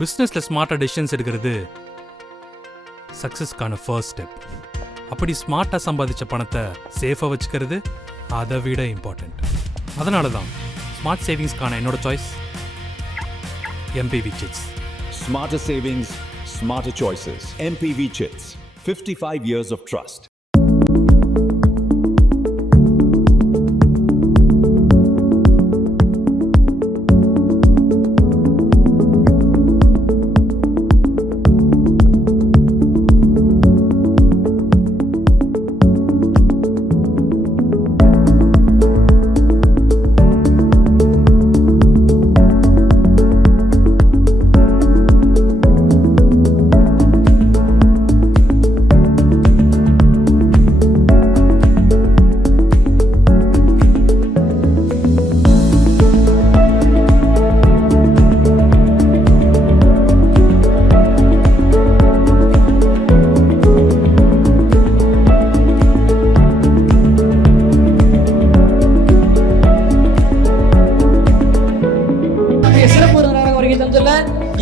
பிஸ்னஸில் ஸ்மார்ட்டாக டெசிஷன்ஸ் எடுக்கிறது சக்ஸஸ்க்கான ஃபர்ஸ்ட் ஸ்டெப். அப்படி ஸ்மார்ட்டாக சம்பாதிச்ச பணத்தை சேஃபாக வச்சுக்கிறது அதை விட இம்பார்ட்டண்ட். அதனால தான் ஸ்மார்ட் சேவிங்ஸ்க்கான என்னோட choice MPV Chits. Smarter savings, smarter choices. MPV Chits. 55 years of trust.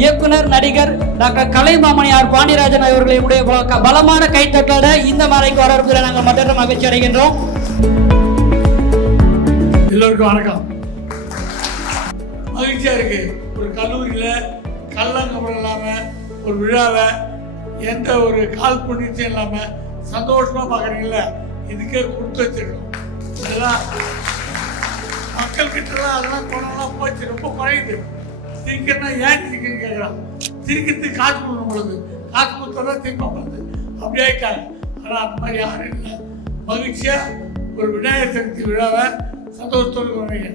இயக்குனர் நடிகர் டாக்டர் கலைமாமணியார் பாண்டியராஜன் அவர்களுடைய பலமான கைத்தட்டோட இந்த மலைக்கு வரப்பதில் நாங்கள் மற்ற மகிழ்ச்சி அடைகின்றோம். எல்லோருக்கும் வணக்கம். மகிழ்ச்சியா இருக்கு. ஒரு கல்லூரியில் கள்ளங்கப்படம் இல்லாமல் ஒரு விழாவை எந்த ஒரு கால் புண்ணியத்தையும் இல்லாமல் சந்தோஷமாக பார்க்குறீங்கள, இதுக்கே கொடுத்து வச்சிருக்கோம். இதெல்லாம் மக்கள்கிட்டலாம் அதெல்லாம் குணம்லாம் போச்சு, ரொம்ப குறையுது. சிரிக்கிறனா ஏன் சிரிக்கன்னு கேட்குறான். சிரிக்கிறதுக்கு காசு கொடுக்கணும், உங்களுக்கு காசு கொடுத்தா திரும்ப வருது, அப்படி ஆயிட்டாங்க. ஆனால் அந்த மாதிரி யாரும் இல்லை. மகிழ்ச்சியாக ஒரு விநாயகர் சதுர்த்தி விழாவை சந்தோஷத்தோடு கொண்டாடுங்க.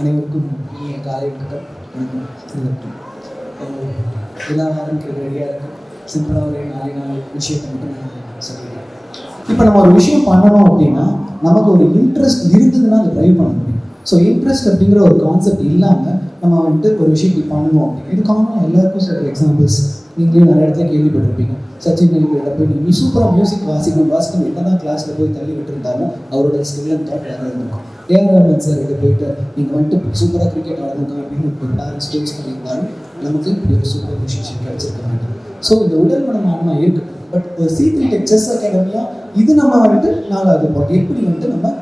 அனைவருக்கும் இனிய காலை வணக்கம். எல்லா ஆரம்பிக்கிற ரெடியாக இருக்குது. சிம்பிளாக ஒரு 4 விஷயத்தை மட்டும் நான் சொல்லிடுறேன். இப்போ நம்ம ஒரு விஷயம் பண்ணணும் அப்படின்னா நமக்கு ஒரு இன்ட்ரெஸ்ட் இருந்ததுன்னா அதை ட்ரைவ் பண்ண முடியும். ஸோ இன்ட்ரெஸ்ட் அப்படிங்கிற ஒரு கான்செப்ட் இல்லாமல் நம்ம வந்துட்டு ஒரு விஷயம் இப்படி பண்ணணும் அப்படின்னு இது காமனாக எல்லாருக்கும் சில எக்ஸாம்பிள்ஸ் நீங்களே நிறைய இடத்துல கேள்விப்பட்டிருப்பீங்க. சச்சின் டெண்டுல்கர்கிட்ட போய் நீ சூப்பராக மியூசிக் வாசிக்கணும் என்னதான் கிளாஸில் போய் தள்ளி விட்டுருந்தாலும் அவரோட ஸ்கில் அண்ட் தாட் வேறு இருந்திருக்கும். ஏஆர் ரஹ்மான் சார் கிட்ட போயிட்டு நீங்கள் வந்துட்டு சூப்பராக கிரிக்கெட் ஆடணும் அப்படின்னு ஒரு பேரண்ட்ஸ் டூல்ஸ் பண்ணியிருந்தாலும் நமக்கு இப்படி ஒரு சூப்பர் ரிலேஷன்ஷிப் கிடைச்சிருக்க வேண்டாம். ஸோ இந்த உடல் மனம் ஆன்மா இருக்குது. பட் ஒரு C3 Tech செஸ் அகாடமியாக இது நம்ம வந்துட்டு 4வது பாயிண்ட் எப்படி வந்துட்டு நம்ம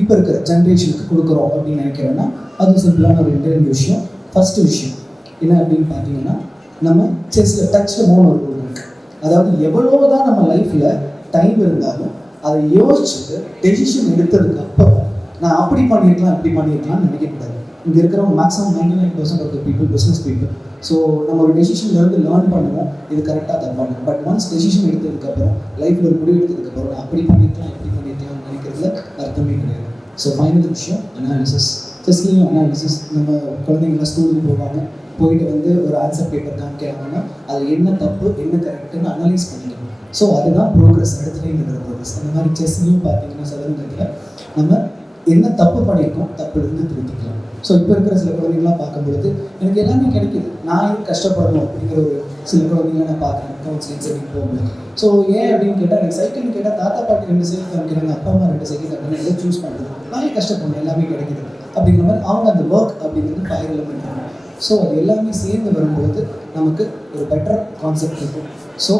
இப்போ இருக்கிற ஜென்ரேஷனுக்கு கொடுக்குறோம் அப்படின்னு நினைக்கிறோன்னா அது சிம்பிளான ஒரு 2 விஷயம். ஃபஸ்ட்டு விஷயம் என்ன அப்படின்னு பார்த்தீங்கன்னா நம்ம செஸ்ஸில் டச் மோன் ஒரு ரூல் இருக்குது. அதாவது எவ்வளோ தான் நம்ம லைஃப்பில் டைம் இருந்தாலும் அதை யோசிச்சுட்டு டெசிஷன் எடுத்ததுக்கு அப்புறம் நான் அப்படி பண்ணியிருக்கலாம் இப்படி பண்ணியிருக்கலாம்னு நினைக்கக்கூடாது. இங்கே இருக்கிறவங்க maximum 99% of the people business people. So நம்ம ஒரு டெசிஷன்லேருந்து லேர்ன் பண்ணுவோம் இது கரெக்டாக தான் பண்ணுவோம். பட் ஒன்ஸ் டெசிஷன் எடுத்ததுக்கப்புறம் லைஃப்பில் ஒரு முடிவு எடுத்ததுக்கப்புறம் நான் அப்படி பண்ணியிருக்கலாம் இப்படி பண்ணியிருக்கலாம்னு நினைக்கிறதுல அர்த்தமே கிடையாது. ஸோ ஃபைனல் விஷயம் அனாலிசிஸ். செஸ்லேயும் அனாலிசிஸ். நம்ம குழந்தைங்களாம் ஸ்கூலுக்கு போவாங்க, போயிட்டு வந்து ஒரு ஆன்சர் பேப்பர் காமிக்கிறாங்கன்னா அது என்ன தப்பு என்ன கரெக்டுன்னு அனலைஸ் பண்ணிக்கணும். ஸோ அதுதான் ப்ரோக்ரஸ், அடுத்துலேயும் இருக்கிற ப்ரோக்ரஸ். அந்த மாதிரி செஸ்லையும் பார்த்தீங்கன்னா சதுரங்கத்தில் நம்ம என்ன தப்பு பண்ணியிருக்கோம் தப்புலேருந்து திருத்திக்கலாம். ஸோ இப்போ இருக்கிற சில குழந்தைங்களாம் பார்க்கும்பொழுது எனக்கு எல்லாமே கிடைக்குது, நான் ஏன் கஷ்டப்படணும் அப்படிங்கிற ஒரு சில குழந்தைங்கள நான் பார்க்குறேன் கவுன்சிலிங் செட்டிங் போகும்போது. ஸோ ஏன் அப்படின்னு கேட்டால் எனக்கு சைக்கிள்னு கேட்டால் தாத்தா பாட்டி 2 சைக்கிள் காமிக்கிறாங்க, அப்பா அம்மா 2 சைக்கிள் காமிக்கிறாங்க, எதை சூஸ் பண்ணுறது, நான் ஏன் கஷ்டப்படணும் எல்லாமே கிடைக்குது அப்படிங்கிற மாதிரி அவங்க அந்த ஒர்க் அப்படிங்கிறது ஃபயரில் பண்ணுறாங்க. ஸோ அது எல்லாமே சேர்ந்து வரும்போது நமக்கு ஒரு பெட்டர் கான்செப்ட் இருக்கும். ஸோ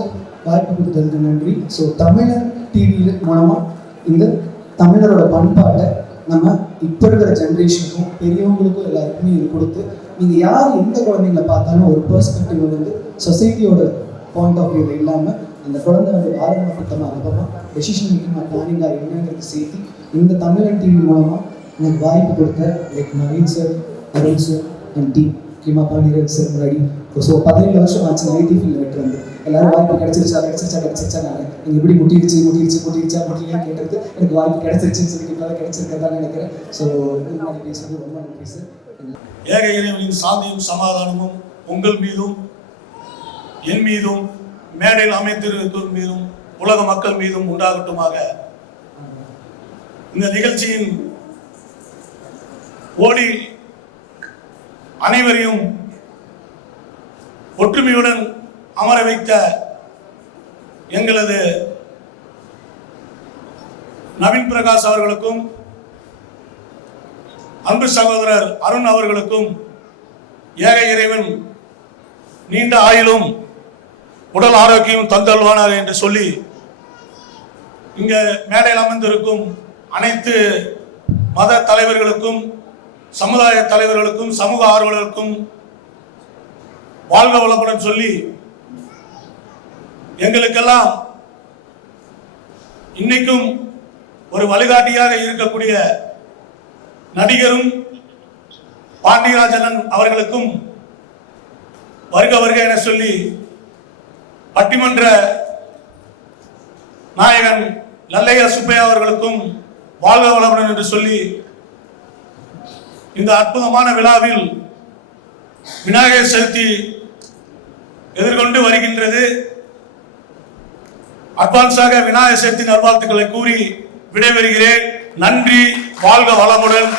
வாய்ப்பு கொடுத்ததுக்கு நன்றி. ஸோ தமிழர் டிவி மூலமாக இந்த தமிழரோட பண்பாட்டை நம்ம இப்போ இருக்கிற ஜென்ரேஷனுக்கும் பெரியவங்களுக்கும் எல்லாருக்குமே இது கொடுத்து நீங்கள் யார் எந்த குழந்தைங்களை பார்த்தாலும் ஒரு பெர்ஸ்பெக்டிவ் வந்து சொசைட்டியோட பாயிண்ட் ஆஃப் வியூவில் இல்லாமல் அந்த குழந்தை வந்து ஆரம்பப்பட்டமாக அனுபவமாக டெசிஷன் மேக்கிங் பிளானிங்காக என்னங்கிறது சேர்த்து இந்த தமிழன் டிவி மூலமாக எனக்கு வாய்ப்பு கொடுத்த like Naveen sir, Arun sir and team keema Pandiraj sir முன்னாடி. ஸோ 17 வருஷம் ஆச்சு ஐடி ஃபீல்டில் விட்டு வந்து எல்லாரும் வாய்ப்பு கிடைச்சிருச்சா நாங்கள் நீங்கள் எப்படி முட்டிருச்சா கேட்டது எனக்கு வாய்ப்பு கிடைச்சிருச்சுன்னு சொல்லி இப்போ கிடைச்சிருக்கிறதா நினைக்கிறேன். ஸோ பேசுறது ரொம்ப நன்றி சார். ஏக இறைவனின் சாந்தியும் சமாதானமும் உங்கள் மீதும் என் மீதும் மேடையில் அமைந்திருக்கும் மீதும் உலக மக்கள் மீதும் உண்டாகட்டுமாக. இந்த நிகழ்ச்சியின் ஓடி அனைவரையும் ஒற்றுமையுடன் அமர வைத்த எங்களது நவீன் பிரகாஷ் அவர்களுக்கும் அன்பு சகோதரர் அருண் அவர்களுக்கும் ஏக இறைவன் நீண்ட ஆயுளும் உடல் ஆரோக்கியம் தந்தல்வானாக என்று சொல்லி இங்க மேடையில் அமர்ந்திருக்கும் அனைத்து மத தலைவர்களுக்கும் சமுதாய தலைவர்களுக்கும் சமூக ஆர்வலர்களுக்கும் வாழ்க வளமுடன் சொல்லி எங்களுக்கெல்லாம் இன்னைக்கும் ஒரு வழிகாட்டியாக இருக்கக்கூடிய நடிகரும் பாண்டியராஜன் அவர்களுக்கும் வருக வருக என சொல்லி பட்டிமன்ற நாயகன் நல்லையா சுப்பையா அவர்களுக்கும் வாழ்க வளமுடன் என்று சொல்லி இந்த அற்புதமான விழாவில் விநாயகர் சதுர்த்தி எதிர்கொண்டு வருகின்றது. அட்வான்ஸாக விநாயகர் சதுர்த்தி நல்வாழ்த்துக்களை கூறி விடைபெறுகிறேன். நன்றி, வாழ்க வளமுடன்.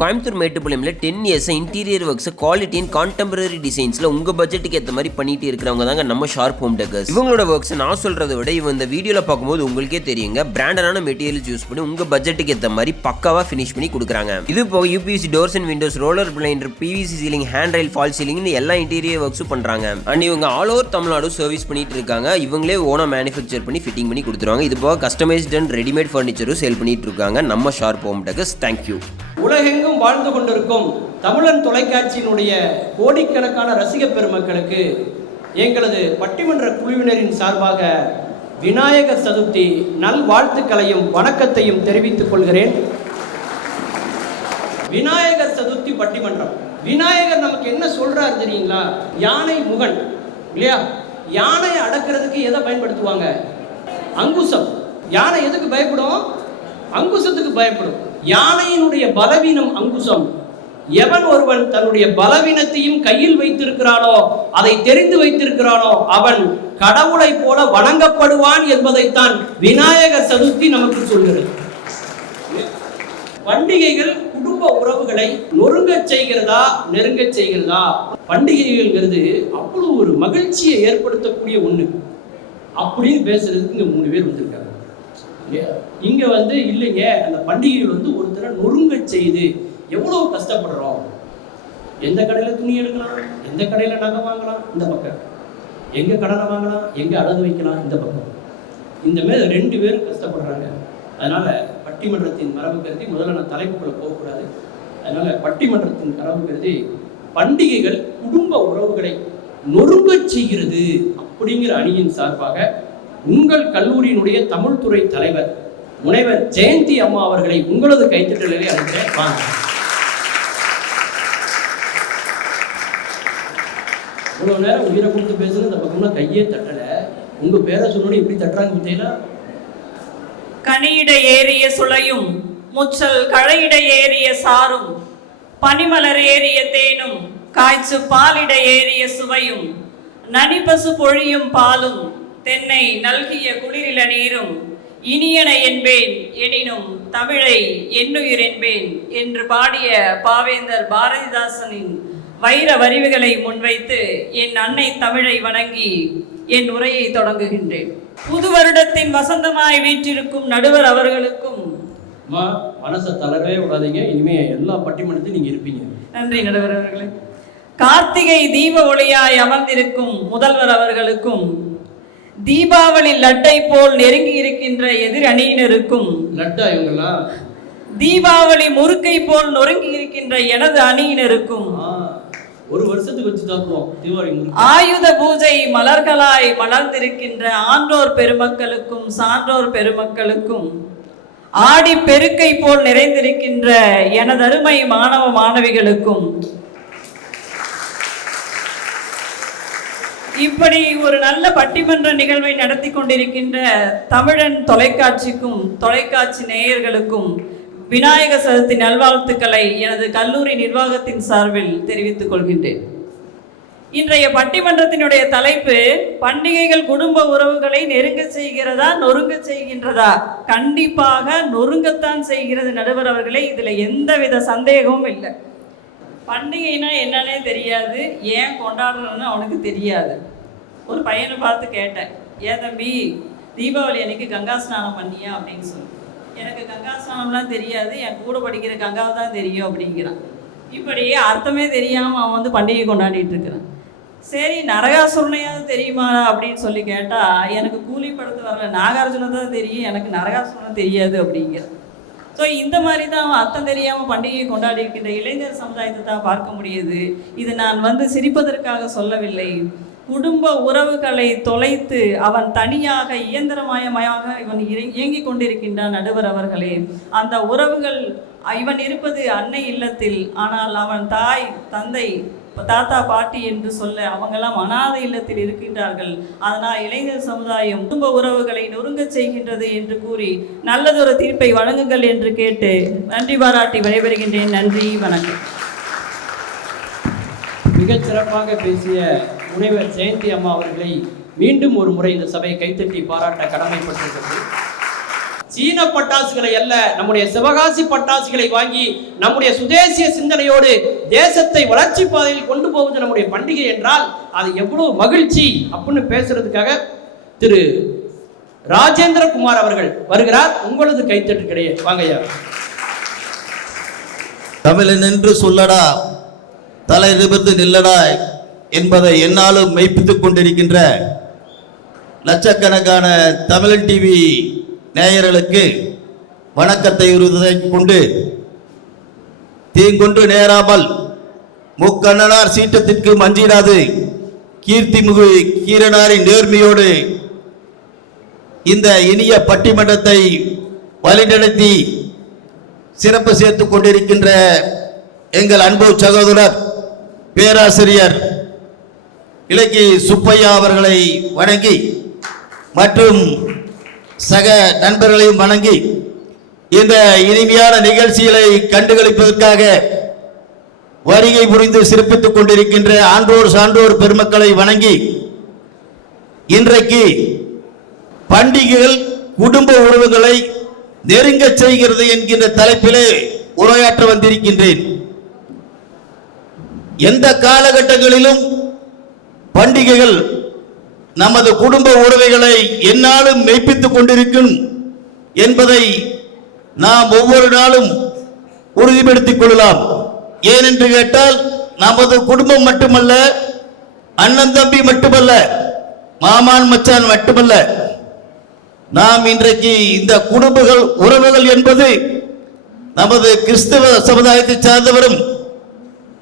கோயம்புத்தூர் மேட்டுப்பாளையம்ல 10 years interior works quality and contemporary டிசைன்ஸ்ல உங்க பட்ஜெட்டுக்கு ஏற்ற மாதிரி பண்ணிட்டு இருக்கிறவங்க தாங்க நம்ம ஷார்ப் ஹோம் டெக்கர்ஸ். இவங்களோட ஒர்க்ஸ் நான் சொல்றதை விட இவங்க இந்த வீடியோல பார்க்கும்போது உங்களுக்கே தெரியுங்க, பிராண்டடான மெட்டீரியல்ஸ் யூஸ் பண்ணி உங்க பட்ஜெட்டுக்கு ஏற்ற மாதிரி பக்காவா ஃபினிஷ் பண்ணி கொடுக்குறாங்க. இது போக UPVC doors and windows, roller blinder, PVC ceiling, hand rail, fall ceiling எல்லா இன்டீரியர் ஒர்க்ஸும் பண்றாங்க. அண்ட் இவங்க ஆல் ஓவர் தமிழ்நாடு சர்வீஸ் பண்ணிட்டு இருக்காங்க. இவங்களே ஓனா மேனுஃபேக்சர் பண்ணி ஃபிட்டிங் பண்ணி கொடுத்துருவாங்க. இது போக கஸ்டமைஸ்ட் அண்ட் ரெடிமேட் ஃபர்னிச்சரும் சேல் பண்ணிட்டு இருக்காங்க நம்ம ஷார்ப் ஹோம் டெக்கர்ஸ். தேங்க்யூ. உலகெங்கும் வாழ்ந்து கொண்டிருக்கும் தமிழன் தொலைக்காட்சியினுடைய கோடிக்கணக்கான ரசிக பெருமக்களுக்கு எங்களது பட்டிமன்ற குழுவினரின் சார்பாக விநாயகர் சதுர்த்தி நல்வாழ்த்துக்களையும் வணக்கத்தையும் தெரிவித்துக் கொள்கிறேன். விநாயகர் சதுர்த்தி பட்டிமன்றம். விநாயகர் நமக்கு என்ன சொல்றாரு தெரியுங்களா? யானை முகன் இல்லையா? யானையை அடக்கிறதுக்கு எதை பயன்படுத்துவாங்க? அங்குசம். யானை எதுக்கு பயப்படும்? அங்குசத்துக்கு பயப்படும். யானையினுடைய பலவீனம் அங்குசம். எவன் ஒருவன் தன்னுடைய பலவீனத்தையும் கையில் வைத்திருக்கிறானோ, அதை தெரிந்து வைத்திருக்கிறானோ, அவன் கடவுளை போல வணங்கப்படுவான் என்பதைத்தான் விநாயகர் சதுர்த்தி நமக்கு சொல்கிறது. பண்டிகைகள் குடும்ப உறவுகளை நொறுங்கச் செய்கிறதா நெருங்கச் செய்கிறதா? பண்டிகைகள்ங்கிறது அவ்வளவு ஒரு மகிழ்ச்சியை ஏற்படுத்தக்கூடிய ஒண்ணு அப்படின்னு பேசுறதுக்கு இங்க 3 பேர் வந்திருக்காங்க. இங்க இல்லைங்க, அந்த பண்டிகைகள் ஒருத்தரை நொறுங்கச் செய்து எவ்வளவு கஷ்டப்படுறோம். எந்த கடையில துணி எடுக்கலாம், எந்த கடையில நகை வாங்கலாம் இந்த பக்கம், எங்க கடனை வாங்கலாம், எங்க அடகு வைக்கலாம் இந்த பக்கம். இந்த மாதிரி 2 பேரும் கஷ்டப்படுறாங்க. அதனால பட்டிமன்றத்தின் மரபு கருதி முதல்ல நான் தலைப்புக்குள்ள போகக்கூடாது. அதனால பட்டிமன்றத்தின் மரபு கருதி பண்டிகைகள் குடும்ப உறவுகளை நொறுங்கச் செய்கிறது அப்படிங்கிற அணியின் சார்பாக உங்கள் கல்லூரியினுடைய தமிழ் துறை தலைவர் முனைவர் ஜெயந்தி அம்மா அவர்களை உங்களது கைத்தட்டலிலே அழைக்கிறேன். வாங்க. இவ்வளவு நேரம் உயிரை கொடுத்து பேசுறது இந்த பக்கம்னா கையே தட்டல. உங்க பேரை சொல்லணும் எப்படி தட்டுறாங்க பார்த்தீங்களா? கனியிட ஏறிய சுளையும் முச்சல் கழையிட ஏறிய சாரும் பனிமலர் ஏறிய தேனும் காய்ச்சு பாலிட ஏறிய சுவையும் நனிபசு பொழியும் பாலும் தென்னை நல்கிய குளிரில நீரும் இனியன என்பேன் எனினும் தமிழை என்னுயிர் என்பேன் என்று பாடிய பாவேந்தர் பாரதிதாசனின் வைர வரிவுகளை முன்வைத்து என் அன்னை தமிழை வணங்கி என் உரையை தொடங்குகின்றேன். புது வருடத்தின் வசந்தமாய் வீற்றிருக்கும் நடுவர் அவர்களுக்கும் மனசை தளரவே விடாதீங்க. இனிமே எல்லா பட்டிமன்றத்தையும் நீங்க இருப்பீங்க. நன்றி நடுவர் அவர்களே. கார்த்திகை தீப ஒளியாய் அமர்ந்திருக்கும் முதல்வர் அவர்களுக்கும், தீபாவளி லட்டை போல் நெருங்கி இருக்கின்ற எதிர் அணியினருக்கும், லட்டா இவங்கெல்லாம் தீபாவளி முறுக்கை போல் நொறுங்கி இருக்கின்ற எனது அணியினருக்கும், ஒரு வருஷத்துக்கு வச்சு தாக்குவோம் தீபாவளி முறுக்கு, ஆயுத பூஜை மலர்களாய் மலர்ந்திருக்கின்ற ஆன்றோர் பெருமக்களுக்கும் சான்றோர் பெருமக்களுக்கும், ஆடி பெருக்கை போல் நிறைந்திருக்கின்ற எனதருமை மாணவ மாணவிகளுக்கும், இப்படி ஒரு நல்ல பட்டிமன்ற நிகழ்வை நடத்தி கொண்டிருக்கின்ற தமிழன் தொலைக்காட்சிக்கும் தொலைக்காட்சி நேயர்களுக்கும் விநாயகர் சதுர்த்தி நல்வாழ்த்துக்களை எனது கல்லூரி நிர்வாகத்தின் சார்பில் தெரிவித்துக் கொள்கின்றேன். இன்றைய பட்டிமன்றத்தினுடைய தலைப்பு பண்டிகைகள் குடும்ப உறவுகளை நெருங்க செய்கிறதா நொறுங்க செய்கின்றதா? கண்டிப்பாக நொறுங்கத்தான் செய்கிறது நடுவர் அவர்களே, இதுல எந்தவித சந்தேகமும் இல்லை. பண்டிகைனா என்னன்னே தெரியாது, ஏன் கொண்டாடுறோன்னு அவனுக்கு தெரியாது. ஒரு பையனை பார்த்து கேட்டேன், ஏன் தம்பி தீபாவளி அன்னைக்கு கங்கா ஸ்நானம் பண்ணியா அப்படின்னு சொல்லி. எனக்கு கங்கா ஸ்நானம்லாம் தெரியாது, என் கூட படிக்கிற கங்காவை தான் தெரியும் அப்படிங்கிறான். இப்படி அர்த்தமே தெரியாமல் அவன் பண்டிகை கொண்டாடிட்டு இருக்கிறான். சரி நரகாசுரனையாவது தெரியுமா அப்படின்னு சொல்லி கேட்டால், எனக்கு கூலி படத்து வரல, நாகார்ஜுன தான் தெரியும், எனக்கு நரகாசுரன் தெரியாது அப்படிங்கிறான். ஸோ இந்த மாதிரி தான் அவன் அர்த்தம் தெரியாமல் பண்டிகையை கொண்டாடி இருக்கின்ற இளைஞர் சமுதாயத்தை தான் பார்க்க முடியுது. இது நான் சிரிப்பதற்காக சொல்லவில்லை. குடும்ப உறவுகளை தொலைத்து அவன் தனியாக இயந்திரமயமாக இவன் இயங்கி கொண்டிருக்கின்றான் நடுவர் அவர்களே. அந்த உறவுகள் இவன் இருப்பது அன்னை இல்லத்தில், ஆனால் அவன் தாய் தந்தை தாத்தா பாட்டி என்று சொல்ல அவங்கெல்லாம் அனாதை இல்லத்தில் இருக்கின்றார்கள். அதனால் இளைஞர் சமுதாயம் குடும்ப உறவுகளை நொறுங்க செய்கின்றது என்று கூறி நல்லதொரு தீர்ப்பை வழங்குங்கள் என்று கேட்டு நன்றி பாராட்டி விடைபெறுகின்றேன். நன்றி, வணக்கம். மிகச் சிறப்பாக பேசிய முனைவர் ஜெயந்தி அம்மா அவர்களை மீண்டும் ஒரு முறை இந்த சபை கைத்தட்டி பாராட்ட கடமைப்பட்டிருக்கிறது. சீன பட்டாசுகளை அல்ல, நம்முடைய சிவகாசி பட்டாசுகளை வாங்கி நம்முடைய சுதேசிய சிந்தனையோடு தேசத்தை வளர்ச்சி பாதையில் கொண்டு போவது நம்முடைய பண்டிகை என்றால் அது எவ்வளவு மகிழ்ச்சி அப்படின்னு பேசுறதுக்காக திரு ராஜேந்திரகுமார் அவர்கள் வருகிறார். உங்களது கைத்தட்டு கிடையாது. வாங்கய்யா. தமிழன் என்று சொல்லடா, தலை நிமிர்ந்து நில்லடா என்பதை என்னாலும் மெய்ப்பித்துக் கொண்டிருக்கின்ற லட்சக்கணக்கான தமிழன் டிவி நேயர்களுக்கு வணக்கத்தை உறுதியாக்கிக் கொண்டு, தீங்கொன்று நேராமல் முக்கண்ணனார் சீற்றத்திற்கு மஞ்சிடாது கீர்த்திமுகு கீரனாரின் நேர்மையோடு இந்த இனிய பட்டிமன்றத்தை வழிநடத்தி சிறப்பு சேர்த்துக் கொண்டிருக்கின்ற எங்கள் அன்பு சகோதரர் பேராசிரியர் இலக்கி சுப்பையா அவர்களை வணங்கி மற்றும் சக நண்பர்களையும் வணங்கி இந்த இனிமையான நிகழ்ச்சிகளை கண்டுகளிப்பதற்காக வருகை புரிந்து சிறப்பித்துக் கொண்டிருக்கின்ற ஆன்றோர் சான்றோர் பெருமக்களை வணங்கி, இன்றைக்கு பண்டிகைகள் குடும்ப உறவுகளை நெருங்க செய்கிறது என்கின்ற தலைப்பிலே உரையாற்ற வந்திருக்கின்றேன். எந்த காலகட்டங்களிலும் பண்டிகைகள் நமது குடும்ப உறவுகளை எந்நாளும் மெய்ப்பித்துக் கொண்டிருக்கும் என்பதை நாம் ஒவ்வொரு நாளும் உறுதிப்படுத்திக் கொள்ளலாம். ஏனென்று கேட்டால், நமது குடும்பம் மட்டுமல்ல, அண்ணன் தம்பி மட்டுமல்ல, மாமான் மச்சான் மட்டுமல்ல, நாம் இன்றைக்கு இந்த குடும்பங்கள் உறவுகள் என்பது நமது கிறிஸ்தவ சமுதாயத்தை சார்ந்தவரும்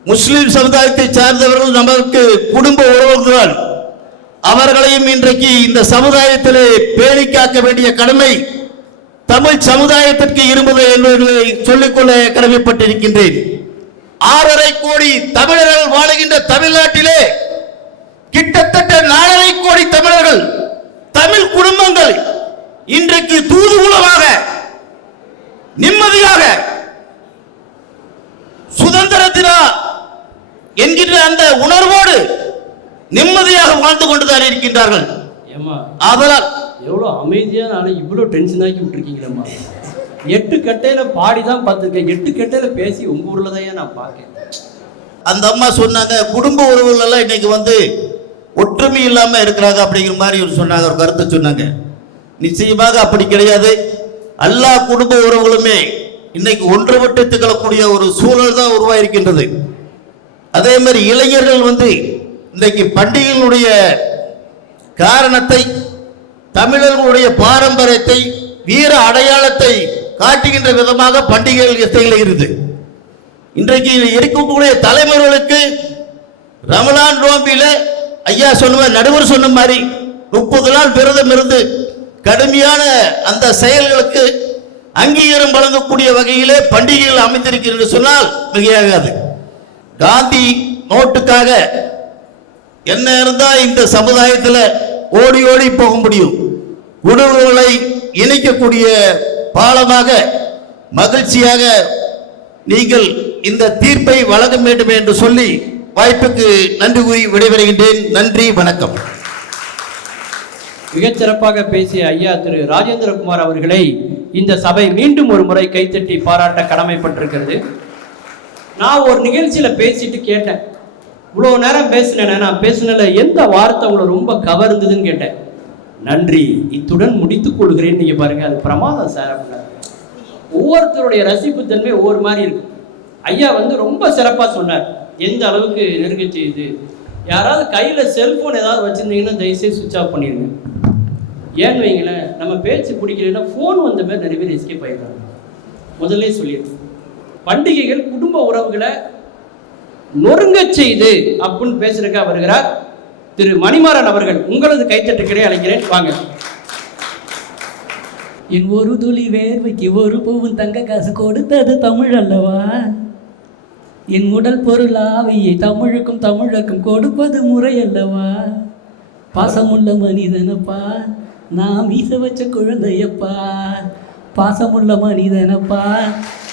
முஸ்லிம் சமுதாயத்தை சார்ந்தவர்கள் நமக்கு குடும்ப உறவுகள். அவர்களையும் இன்றைக்கு இந்த சமுதாயத்திலே பேணி காக்க வேண்டிய கடமை தமிழ் சமுதாயத்திற்கு இருப்பது என்பதை சொல்லிக்கொள்ள கடமைப்பட்டிருக்கின்றேன். 6.5 கோடி தமிழர்கள் வாழுகின்ற தமிழ்நாட்டிலே கிட்டத்தட்ட 4.5 கோடி தமிழர்கள், தமிழ் குடும்பங்கள் இன்றைக்கு தூதுகுலமாக நிம்மதியாக சுதந்திர தினா என்கின்ற அந்த உணர்வோடு நிம்மதியாக வாழ்ந்து கொண்டுதான் இருக்கின்றார்கள். அதனால் எவ்வளவு அமைதியான ஆளு, இவ்வளவு டென்ஷன் ஆக்கி விட்டுருக்கீங்களம்மா. 8 கட்டையில பாடிதான் பார்த்துருக்கேன், 8 கட்டையில பேசி உங்க ஊர்ல தான் நான் பார்க்கேன். அந்த அம்மா சொன்னாங்க, குடும்ப உறவுகள் எல்லாம் இன்னைக்கு ஒற்றுமை இல்லாம இருக்கிறாங்க அப்படிங்கிற மாதிரி சொன்னாங்க, ஒரு கருத்தை சொன்னாங்க. நிச்சயமாக அப்படி கிடையாது. எல்லா குடும்ப உறவுகளுமே இன்னைக்கு ஒன்றுபட்டு திகழக்கூடிய ஒரு சூழல் தான் உருவாயிருக்கின்றது. அதே மாதிரி இளைஞர்கள் இன்றைக்கு பண்டிகைகளுடைய காரணத்தை, தமிழர்களுடைய பாரம்பரியத்தை, வீர அடையாளத்தை காட்டுகின்ற விதமாக பண்டிகைகள் திகழ்கிறது. இன்றைக்கு இருக்கக்கூடிய தலைமுறைகளுக்கு ரமலான் நோம்பில ஐயா சொன்ன நடுவர் சொன்ன மாதிரி 30 நாள் விரதம் இருந்து கடுமையான அந்த செயல்களுக்கு அங்கீகாரம் வழங்கக்கூடிய வகையிலே பண்டிகைகள் அமைந்திருக்கிறது சொன்னால் மிகையாகாது. காந்தி நோட்டுக்காக என்ன இருந்தா இந்த சமுதாயத்தில் ஓடி ஓடி போக முடியும். உணவுகளை இணைக்கக்கூடிய பாலமாக மகிழ்ச்சியாக நீங்கள் இந்த தீர்ப்பை வழங்க வேண்டும் என்று சொல்லி வாய்ப்புக்கு நன்றி கூறி விடைபெறுகின்றேன். நன்றி, வணக்கம். மிகச்சிறப்பாக பேசிய ஐயா திரு ராஜேந்திரகுமார் அவர்களை இந்த சபை மீண்டும் ஒரு முறை கைத்தட்டி பாராட்ட கடமைப்பட்டிருக்கிறது. நான் ஒரு நிகழ்ச்சியில பேசிட்டு கேட்டேன், இவ்வளவு நேரம் பேசினேன், நான் பேசினல எந்த வார்த்தை உங்களை ரொம்ப கவர்ந்ததுன்னு கேட்டேன். நன்றி, இத்துடன் முடித்துக் கொள்கிறேன். நீங்க பாருங்க, அது பிரமாதம் சார் அப்படின்னா. ஒவ்வொருத்தருடைய ரசிப்பு தன்மை ஒவ்வொரு மாதிரி இருக்கு. ஐயா ரொம்ப சிறப்பா சொன்னார், எந்த அளவுக்கு நெருங்க செய்யுது. யாராவது கையில செல்போன் ஏதாவது வச்சிருந்தீங்கன்னா தயவுசெய்து சுவிட்ச் ஆஃப் பண்ணிடுங்க. ஏன்னு வைங்களேன், நம்ம பேச்சு பிடிக்கலன்னா ஃபோன் வந்த மாதிரி நிறைய பேர் எஸ்கேப் ஆகிடுறாங்க. முதல்ல சொல்லிடுறோம், பண்டிகைகள் குடும்ப உறவுகளை நொறுங்க செய்து அப்படின்னு பேசுறதுக்காக வருகிறார் திரு மணிமாறன் அவர்கள். உங்களது கைத்தட்டுக்களை அழைக்கிறேன், வாங்க. என் ஒரு துளி வேர்வைக்கு ஒரு பூவும் தங்க காசு கொடுத்தது தமிழ் அல்லவா? என் உடல் பொருள் ஆவியை தமிழுக்கும் தமிழக்கும் கொடுப்பது முறை அல்லவா? பாசமுள்ள மனிதனப்பா, நான் வீச வச்ச குழந்தையப்பா. பாசமுள்ள மனிதனப்பா,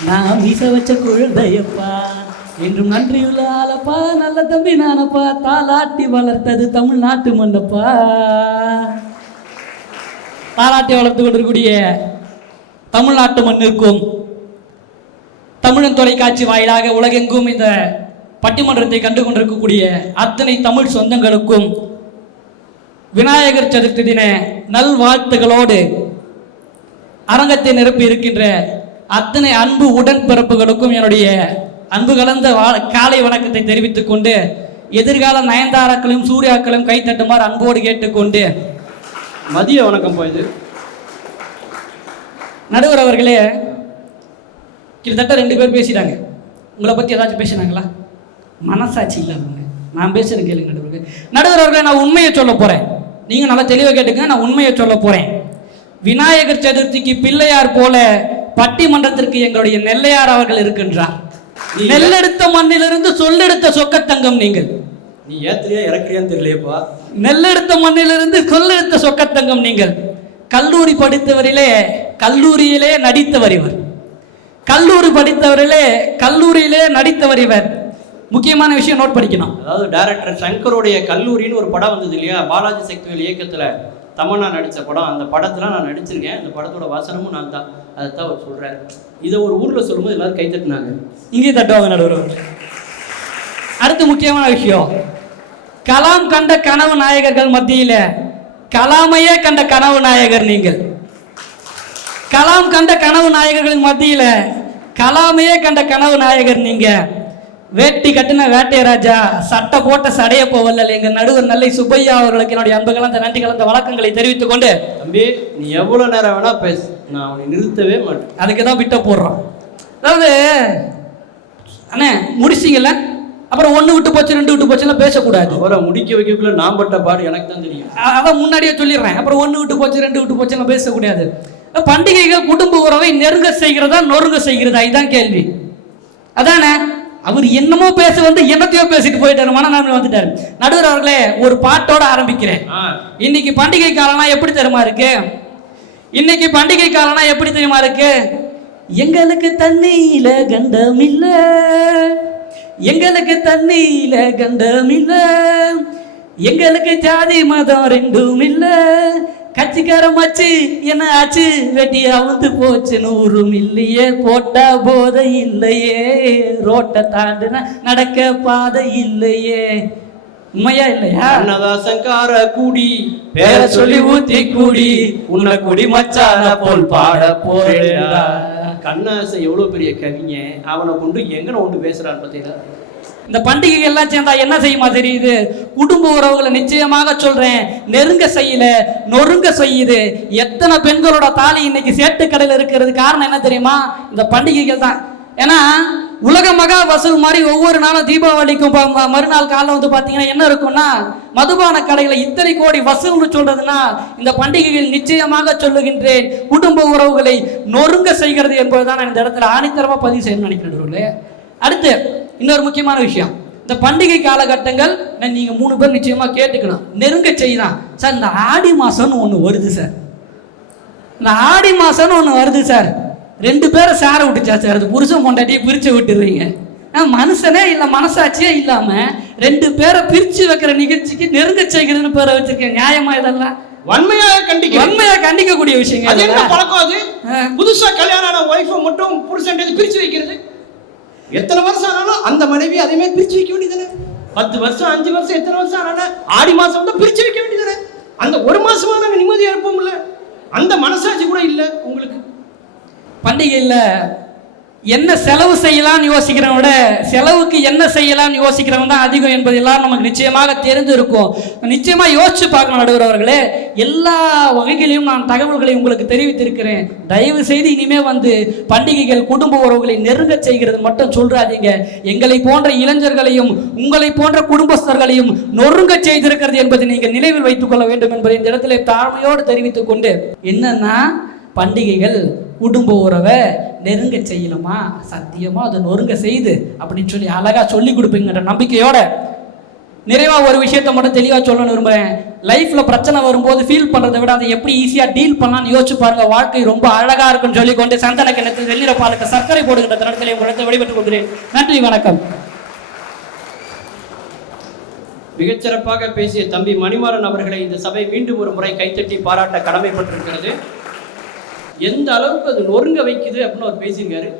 நான் வீச வச்ச குழந்தையப்பா. என்றும் நன்றியுள்ள ஆளப்பா, நல்ல தம்பி நானப்பா. தாலாட்டி வளர்த்தது தமிழ்நாட்டு மண்ணப்பா. தாலாட்டி வளர்த்து கொண்டிருக்கூடிய தமிழ்நாட்டு மண்ணிற்கும் தமிழன் தொலைக்காட்சி வாயிலாக உலகெங்கும் இந்த பட்டிமன்றத்தை கண்டு கொண்டிருக்கக்கூடிய அத்தனை தமிழ் சொந்தங்களுக்கும் விநாயகர் சதுர்த்தி தின நல்வாழ்த்துகளோடு அரங்கத்தை நிரப்பி இருக்கின்ற அத்தனை அன்பு உடன்பிறப்புகளுக்கும் என்னுடைய அன்பு கலந்த காலை வணக்கத்தை தெரிவித்துக் கொண்டு எதிர்கால நயன்தாராக்களையும் சூர்யாக்களையும் கைத்தட்டுமாறு அன்போடு கேட்டுக்கொண்டு மதிய வணக்கம் போயுது. நடுவர் அவர்களே, கிட்டத்தட்ட 2 பேர் பேசிட்டாங்க. உங்களை பற்றி ஏதாச்சும் பேசினாங்களா? மனசாட்சி இல்லை அவங்க. நான் பேசுகிறேன் கேளுங்க நடுவர்கள். நடுவர் அவர்களே, நான் உண்மையை சொல்ல போகிறேன். நீங்கள் நல்லா தெளிவாக கேட்டுங்க. நான் உண்மையை சொல்ல போகிறேன். விநாயகர் சதுர்த்திக்கு பிள்ளையார் போல பட்டிமன்றத்திற்கு எங்களுடைய நெல்லையார் அவர்கள் இருக்கின்றார். நெல்லெடுத்த மண்ணிலிருந்து சொல்லெடுத்த சொக்கத்தங்கம் நீங்கள். நீ ஏத்திரியா இறக்குறியான்னு தெரியலையப்பா. நெல்லெடுத்த மண்ணிலிருந்து சொல்லெடுத்த சொக்கத்தங்கம் நீங்கள். கல்லூரி படித்தவரிலே கல்லூரியிலே நடித்தவர் இவர். கல்லூரி படித்தவரிலே கல்லூரியிலே நடித்தவர் இவர். முக்கியமான விஷயம் நோட் படிக்கணும். அதாவது டைரக்டர் சங்கருடைய கல்லூரின்னு ஒரு படம் வந்தது இல்லையா, பாலாஜி சக்திவேல் இயக்கத்தில் தமன்னா நடித்த படம். அந்த படத்தில் நான் நடிச்சிருக்கேன். அந்த படத்தோட வசனமும் நான் தான். அதை தான் அவர் சொல்கிறார். இதை ஒரு ஊரில் சொல்லும்போது எல்லாரும் கை தட்டினாங்க. இங்கே தட்டுவாங்க நடுவர். அடுத்து முக்கியமான விஷயம், கலாம் கண்ட கனவு நாயகர்கள் மத்தியில் கலாமையே கண்ட கனவு நாயகர் நீங்கள். கலாம் கண்ட கனவு நாயகர்களின் மத்தியில் கலாமையே கண்ட கனவு நாயகர் நீங்க. வேட்டி கட்டின வேட்டையராஜா, சட்டை போட்ட சடைய போவல்ல எங்க நடுவர் நல்லை சுப்பையா அவர்களுக்கு என்னுடைய அன்பு கலந்த நன்றி கலந்த வழக்கங்களை தெரிவித்துக் கொண்டு, தம்பி நீ எவ்வளோ நேரம் வேணா பேசு, நான் அவனை நிறுத்தவே மாட்டேன். அதுக்கு தான் விட்ட போடுறோம். அதாவது அண்ணே முடிச்சிங்கல்ல, அப்புறம் 1 விட்டு போச்சு 2 விட்டு போச்சுலாம் பேசக்கூடாது. அவரை முடிக்க வைக்கக்குள்ள நான் பட்ட பாடு எனக்கு தான் தெரியும். அதான் முன்னாடியே சொல்லிடுறேன். அப்புறம் 1 விட்டு போச்சு 2 விட்டு போச்சுலாம் பேசக்கூடாது. பண்டிகைகள் குடும்ப உறவை நெருங்க செய்கிறதா நொறுங்க செய்கிறதா, இதுதான் கேள்வி. அதானே அவர் என்னமோ பேச வந்து என்னத்தையோ பேசிட்டு போயிட்டாரு, மனநாமில் வந்துட்டாரு. நடுவர் அவர்களே, ஒரு பாட்டோட ஆரம்பிக்கிறேன். இன்னைக்கு பண்டிகை காலம்னா எப்படி தெரியுமா இருக்கு? இன்னைக்கு பண்டிகை காலம்னா எப்படி தெரியுமா இருக்கு? எங்களுக்கு தண்ணியில கண்டம் இல்ல, எங்களுக்கு தண்ணியில கண்டம் இல்ல, எங்களுக்கு ஜாதி மதம் 2ம் இல்ல, கட்சிக்கார மச்சு என்ன ஆச்சு வெட்டி அவுந்து போச்சு 100 இல்லையே, போட்டா போதை இல்லையே, ரோட்டை தாண்டின நடக்க பாதை இல்லையே. உண்மையா இல்லையா? அன்னதாசங்கார கூடி பேர சொல்லி ஊத்தி கூடி உன்னை குடி மச்சான போல் பாட போறேடா. கண்ணாசை எவ்வளவு பெரிய கவிஞ, அவனை கொண்டு எங்கன ஒன்று பேசுறான்னு பார்த்தீங்களா? இந்த பண்டிகைகள் எல்லாம் சேர்ந்தா என்ன செய்யுமா தெரியுது? குடும்ப உறவுகளை நிச்சயமாக சொல்றேன், நெருங்க செய்யல நொறுங்க செய்யுது. எத்தனை பெண்களோட தாலி இன்னைக்கு சேட்டு கடையில் இருக்கிறது காரணம் என்ன தெரியுமா? இந்த பண்டிகைகள் தான். ஏன்னா உலக மகா வசூல் மாதிரி ஒவ்வொரு நாளும் தீபாவளிக்கும் மறுநாள் காலம் வந்து பார்த்தீங்கன்னா என்ன இருக்கும்னா, மதுபான கடைகளை இத்தனை கோடி வசூல்னு சொல்றதுன்னா இந்த பண்டிகைகள் நிச்சயமாக சொல்லுகின்றேன் குடும்ப உறவுகளை நொறுங்க செய்கிறது என்பதுதான் நான் இந்த இடத்துல ஆணித்தரமா பதிவு செய்யணும்னு நினைக்கிறேன். அடுத்து இன்னொரு முக்கியமான விஷயம், இந்த பண்டிகை காலகட்டங்கள் நீங்க 3 பேர் நிச்சயமா கேட்டுக்கணும், நெருங்க செய்யலாம் சார். இந்த ஆடி மாசம்னு ஒன்று வருது சார், இந்த ஆடி மாசம்னு ஒன்று வருது சார். 2 பேரை சேர விட்டுச்சா சார்? அது புருஷன் பொண்டாட்டியை பிரிச்சு விட்டுறீங்க. மனுஷனே இல்லை, மனசாட்சியே இல்லாம 2 பேரை பிரிச்சு வைக்கிற நிகழ்ச்சிக்கு நெருங்க செய்கிறதுன்னு பேரை வச்சிருக்கேன். நியாயமா இதெல்லாம்? வன்மையா கண்டிக்கக்கூடிய விஷயங்கள். அது என்ன பழக்கம்? அது புதுசா கல்யாணம் ஆன ஒய்ஃபை மட்டும் புருஷன் பிரிச்சு வைக்கிறது. எத்தனை வருஷம் ஆனாலும் அந்த மனைவி அதே மாதிரி பிரிச்சு வைக்க வேண்டியதானே? 10 வருஷம் 5 வருஷம் எத்தனை வருஷம் ஆனா ஆடி மாசம் தான் பிரிச்சு வைக்க வேண்டியதானே? அந்த 1 மாசமா நாங்க நிம்மதியா இருப்போம்ல, அந்த மனசாட்சி கூட இல்லை உங்களுக்கு. பண்டிகையில் என்ன செலவு செய்யலாம்னு யோசிக்கிறவங்க விட செலவுக்கு என்ன செய்யலாம்னு யோசிக்கிறவங்க தான் அதிகம் என்பது எல்லாரும் நமக்கு நிச்சயமாக தெரிந்து இருக்கும். நிச்சயமா யோசிச்சு பார்க்கணும் நடுவர் அவர்களே. எல்லா வகைகளையும் நான் தகவல்களை உங்களுக்கு தெரிவித்திருக்கிறேன். தயவு செய்து இனிமே வந்து பண்டிகைகள் குடும்ப உறவுகளை நெருங்க செய்கிறது மட்டும் சொல்றாதீங்க. எங்களை போன்ற இளைஞர்களையும் உங்களை போன்ற குடும்பஸ்தர்களையும் நொறுங்க செய்திருக்கிறது என்பதை நீங்கள் நினைவில் வைத்துக் கொள்ள வேண்டும் என்பதை இந்த இடத்துல தாழ்மையோடு தெரிவித்துக் கொண்டு, என்னன்னா பண்டிகைகள் குடும்ப உறவை நெருங்க செய்யலுமா? சத்தியமா அதை நொறுங்க செய்து அப்படின்னு சொல்லி அழகா சொல்லி கொடுப்பீங்கிற நம்பிக்கையோட நிறைவா ஒரு விஷயத்த மட்டும் தெளிவா சொல்லணும்னு விரும்புறேன். லைஃப்ல பிரச்சனை வரும்போது ஃபீல் பண்றதை விட அதை எப்படி ஈஸியா டீல் பண்ணலாம்னு யோசிச்சு பாருங்க. வாழ்க்கை ரொம்ப அழகா இருக்குன்னு சொல்லி கொண்டு சந்தன கிணத்தில் வெள்ளிர பாலுக்கு சர்க்கரை போடுகின்ற தருணத்தில் உங்களிடத்தை வெளிப்பட்டுக் கொள்கிறேன். நன்றி, வணக்கம். மிகச்சிறப்பாக பேசிய தம்பி மணிமாறன் அவர்களை இந்த சபை மீண்டும் ஒரு முறை கைத்தட்டி பாராட்ட கடமைப்பட்டிருக்கிறது. எந்த அளவுக்கு அது நொறுங்க வைக்குது அப்படின்னு அவர் பேசியிருக்காரு.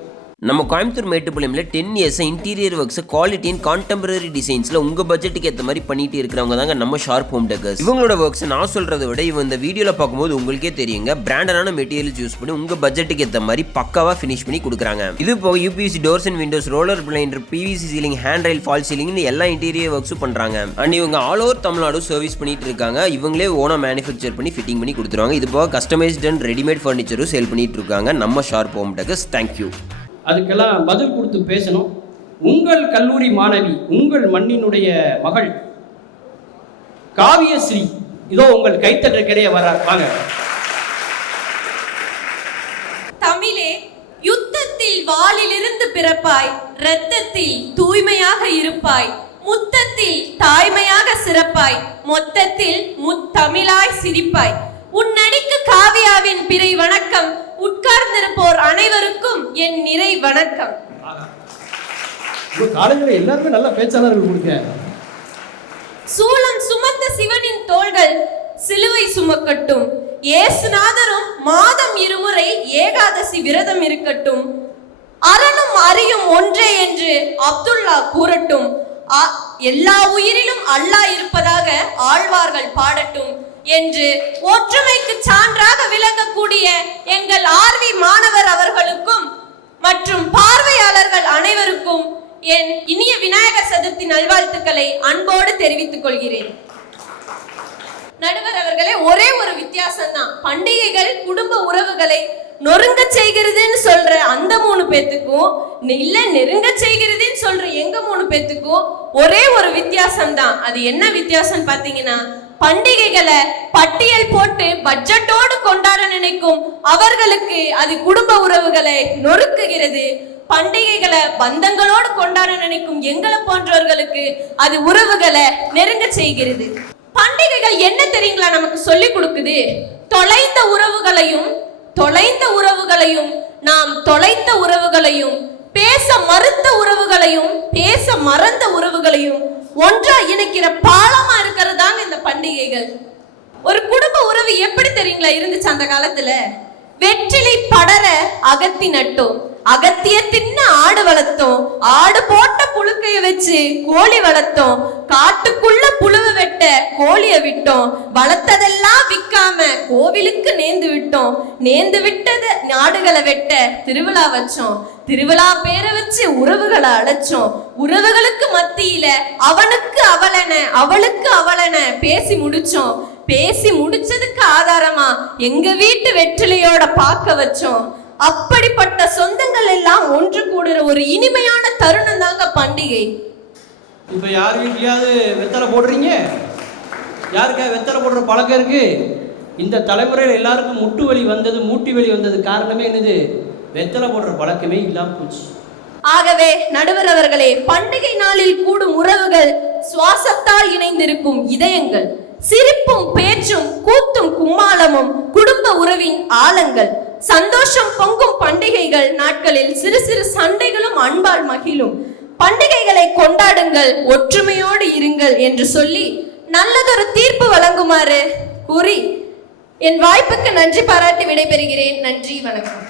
நம்ம கோயம்புத்தூர் மேட்டுப்பாளையம்ல 10 years interior works quality and contemporary டிசைன்ஸ்ல உங்க பட்ஜெட்டுக்கு ஏற்ற மாதிரி பண்ணிட்டு இருக்கிறவங்க தாங்க நம்ம ஷார்ப் ஹோம் டெக்கர்ஸ். இவங்களோட ஒர்க்ஸ் நான் சொல்றதை விட இவங்க இந்த வீடியோல பார்க்கும்போது உங்களுக்கே தெரியுங்க, பிராண்டடான மெட்டீரியல்ஸ் யூஸ் பண்ணி உங்க பட்ஜெட்டுக்கு ஏற்ற மாதிரி பக்காவா ஃபினிஷ் பண்ணி கொடுக்குறாங்க. இது போக UPC doors and windows, roller blinder, PVC ceiling, hand rail, fall சீலிங்னு எல்லா இன்டீரியர் ஒர்க்ஸும் பண்றாங்க. அண்ட் இவங்க ஆல் ஓவர் தமிழ்நாடு சர்வீஸ் பண்ணிட்டு இருக்காங்க. இவங்களே ஓனா மேனுஃபேக்சர் பண்ணி ஃபிட்டிங் பண்ணி கொடுத்துருவாங்க. இது போக கஸ்டமைஸ்ட் அண்ட் ரெடிமேட் ஃபர்னிச்சரும் சேல் பண்ணிட்டு இருக்காங்க நம்ம ஷார்ப் ஹோம் டெக்கர்ஸ். தேங்க்யூ. அதுக்கெல்லாம் பதில் கொடுத்து பேசணும். உங்கள் கல்லூரி மாணவி, உங்கள் மண்ணினுடைய மகள் காவியஸ்ரீ, இதோ உங்கள் கைத்தட்டக்கரையே வாங்க. தமிழே, யுத்தத்தில் வாளிலிருந்து பிறப்பாய், இரத்தத்தில் தூய்மையாக இருப்பாய், முத்தத்தில் தாய்மையாக சிறப்பாய், மொத்தத்தில் முத்தமிழாய் சிரிப்பாய். உன் நடிக்கு காவியாவின் பிறை வணக்கம். உட்கார்ந்திருப்போர் அனைவருக்கும் என் நிறை வணக்கம். காலேஜில் எல்லாருமே நல்ல பேச்சாளர்கள் கொடுங்க. சூலம் சுமந்த சிவனின் தோள்கள் சிலுவை சுமக்கட்டும். ஏசுநாதரும் மாதம் இருமுறை ஏகாதசி விரதம் இருக்கட்டும். அரணும் அறியும் ஒன்றே என்று அப்துல்லா கூறட்டும். எல்லா உயிரிலும் அல்லாஹ் இருப்பதாக ஆழ்வார்கள் பாடட்டும் என்று ஒற்றுமைக்கு சான்றாக விளங்கக்கூடிய எங்கள் ஆர்வி மாணவர் அவர்களுக்கும் மற்றும் பார்வையாளர்கள் அனைவருக்கும் என் இனிய விநாயகர் சதுர்த்தி நல்வாழ்த்துக்களை அன்போடு தெரிவித்துக் கொள்கிறேன். நடுவர் அவர்களே, ஒரே ஒரு வித்தியாசம் தான். பண்டிகைகள் குடும்ப உறவுகளை நொறுங்க செய்கிறதுன்னு சொல்ற அந்த 3 பேத்துக்கும் இல்ல நெருங்க செய்கிறதுன்னு சொல்ற எங்க 3 பேத்துக்கும் ஒரே ஒரு வித்தியாசம் தான். அது என்ன வித்தியாசம் பாத்தீங்கன்னா, பண்டிகைகளை பட்டியல் போட்டு பட்ஜெட்டோடு கொண்டாட நினைக்கும் அவர்களுக்கு அது குடும்ப உறவுகளை நொறுக்குகிறது. பண்டிகைகளை பந்தங்களோடு கொண்டாட நினைக்கும் எங்களை போன்றவர்களுக்கு அது உறவுகளை நெருங்க செய்கிறது. பண்டிகைகள் என்ன தெரியுங்களா நமக்கு சொல்லி கொடுக்குது? தொலைந்த உறவுகளையும் நாம் தொலைத்த உறவுகளையும், பேச மறுத்த உறவுகளையும், பேச மறந்த உறவுகளையும் ஒன்றா இணைக்கிற பாலமா இருக்கிறதாங்க இந்த பண்டிகைகள். ஒரு குடும்ப உறவு எப்படி தெரியுங்களா இருந்துச்சு அந்த காலத்துல? வெற்றிலை படர அகத்தி நட்டோம், அகத்திய தின்ன ஆடு வளர்த்தோம், ஆடு போட்ட புழுக்கைய வச்சு கோழி வளர்த்தோம், காட்டுக்குள்ள புழுவை வெட்ட கோழிய விட்டோம், வளர்த்ததெல்லாம் விற்காம கோவிலுக்கு நேர்ந்து விட்டோம், நேர்ந்து விட்டது நாடுகளை வெட்ட திருவிழா வச்சோம், திருவிழா பேரை வச்சு உறவுகளை அழைச்சோம், உறவுகளுக்கு மத்தியில அவனுக்கு அவளென அவளுக்கு அவளென பேசி முடிச்சோம், பேசி முடிச்சதுக்கு ஆதாரமா எங்க வீட்டு வெற்றிலையோட பார்க்க வச்சோம். அப்படிப்பட்ட சொந்தங்கள் எல்லாம் ஒன்று கூடுற ஒரு இனிமையான தருணம் தாங்க பண்டிகை. இப்ப யார் வீட்லயாவது வெத்தலை போடுறீங்க? யாருக்கா வெத்தலை போடுற பழக்கம் இருக்கு? இந்த தலைமுறையில் எல்லாருக்கும் முட்டு வலி வந்தது, மூட்டி வலி வந்தது காரணமே என்னது? வெத்தலை போடுற பழக்கமே இல்லாம போச்சு. ஆகவே நடுவர் அவர்களே, பண்டிகை நாளில் கூடும் உறவுகள் சுவாசத்தால் இணைந்திருக்கும் இதயங்கள், சிரிப்பும் பேச்சும் கூத்தும் கும்மாளமும் குடும்ப உறவின் ஆழங்கள். சந்தோஷம் பொங்கும் பண்டிகைகள் நாட்களில் சிறு சிறு சண்டைகளும் அன்பால் மகிழும். பண்டிகைகளை கொண்டாடுங்கள், ஒற்றுமையோடு இருங்கள் என்று சொல்லி நல்லதொரு தீர்ப்பு வழங்குமாறு கூறி என் வாய்ப்புக்கு நன்றி பாராட்டி விடைபெறுகிறேன். நன்றி, வணக்கம்.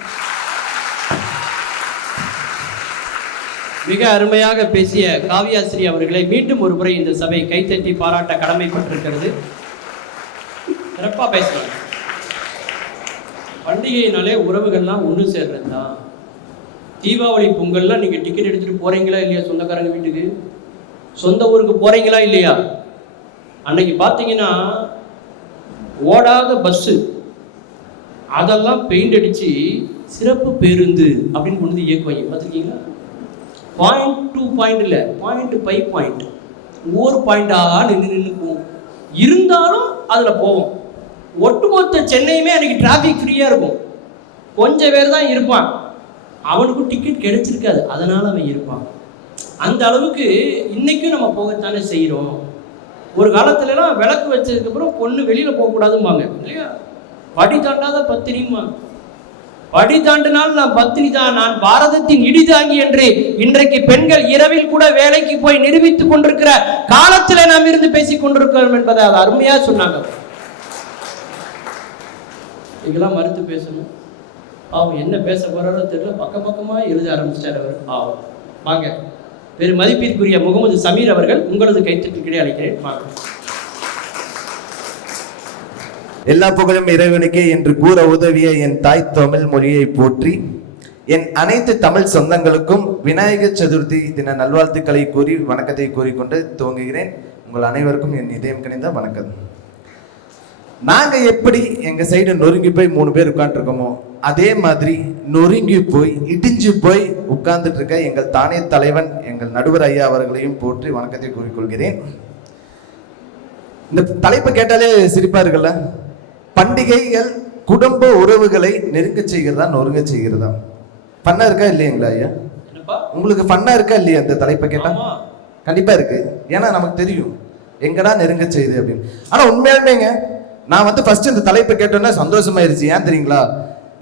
மிக அருமையாக பேசிய காவியாஸ்ரீ அவர்களை மீண்டும் ஒரு முறை இந்த சபை கைத்தட்டி பாராட்ட கடமைப்பட்டிருக்கிறது. சிறப்பாக பேசுறாங்க. பண்டிகையினாலே உறவுகள்லாம் ஒன்று சேர்றது தான். தீபாவளி பொங்கல்லாம் நீங்கள் டிக்கெட் எடுத்துகிட்டு போகிறீங்களா இல்லையா? சொந்தக்காரங்க வீட்டுக்கு, சொந்த ஊருக்கு போகிறீங்களா இல்லையா? அன்னைக்கு பார்த்தீங்கன்னா ஓடாத பஸ்ஸு அதெல்லாம் பெயிண்ட் அடித்து சிறப்பு பேருந்து அப்படின்னு கொண்டு வந்து இயக்குவாங்க. பார்த்துருக்கீங்களா? பாயிண்ட் 2 பாயிண்ட் இல்லை, பாயிண்ட் 5 பாயிண்ட், ஒவ்வொரு பாயிண்டாக நின்றுக்கும். இருந்தாலும் அதில் போவோம். ஒட்டுமொத்த சென்னையுமே அன்றைக்கி டிராஃபிக் ஃப்ரீயாக இருக்கும். கொஞ்சம் பேர் தான் இருப்பான், அவனுக்கும் டிக்கெட் கிடைச்சிருக்காது, அதனால் அவன் இருப்பான். அந்த அளவுக்கு இன்றைக்கும் நம்ம போகத்தானே செய்கிறோம். ஒரு காலத்துலலாம் விளக்கு வச்சதுக்கப்புறம் பொண்ணு வெளியில் போகக்கூடாதும்பாங்க இல்லையா? படி தாண்டாத பத்தினிம்மா, படி தாண்டினால் நான் பத்தினி தான், நான் பாரதத்தின் இடிதாங்கி என்று இன்றைக்கு பெண்கள் இரவில் கூட வேலைக்கு போய் நிரூபித்துக் கொண்டிருக்கிற காலத்தில் நாம் இருந்து பேசிக் கொண்டிருக்கிறோம் என்பதை அது அருமையாக சொன்னாங்க. இதெல்லாம் மறுத்து பேசணும். அவன் என்ன பேச போறாரோ தெரியல, பக்கமா எழுத ஆரம்பிச்சிட்டார் அவர். வாங்க, பெரு மதிப்பிற்குரிய முகமது சமீர் அவர்கள் உங்களது கைத்தட்டுக்கிட்டே அழைக்கிறேன். வாங்க. எல்லா புகழும் இறைவனுக்கே என்று கூற உதவிய என் தாய் தமிழ் மொழியை போற்றி என் அனைத்து தமிழ் சொந்தங்களுக்கும் விநாயகர் சதுர்த்தி தின நல்வாழ்த்துக்களை கூறி வணக்கத்தை கூறிக்கொண்டு துவங்குகிறேன். உங்கள் அனைவருக்கும் என் இதயம் கனிந்த வணக்கம். நாங்க எப்படி எங்க சைடு நொறுங்கி போய் 3 பேர் உட்காந்துருக்கோமோ அதே மாதிரி நொறுங்கி போய் இடிஞ்சு போய் உட்கார்ந்துட்டு இருக்க எங்கள் தானே தலைவன் எங்கள் நடுவர் ஐயா அவர்களையும் போற்றி வணக்கத்தை கூறிக்கொள்கிறேன். இந்த தலைப்பை கேட்டாலே சிரிப்பா இருக்குல்ல. பண்டிகைகள் குடும்ப உறவுகளை நெருங்க செய்கிறதா நொறுங்க செய்கிறதா? ஃபன்னா இருக்கா இல்லைங்களா ஐயா? உங்களுக்கு ஃபன்னா இருக்கா இல்லையா? இந்த தலைப்பை கேட்டா கண்டிப்பா இருக்கு. ஏன்னா நமக்கு தெரியும் எங்கடா நெருங்க செய்யுது அப்படின்னு. ஆனா உண்மையாலுமேங்க நான் ஃபர்ஸ்ட் இந்த தலைப்பை கேட்டோன்னா சந்தோஷமாயிருச்சு. ஏன் தெரியுங்களா?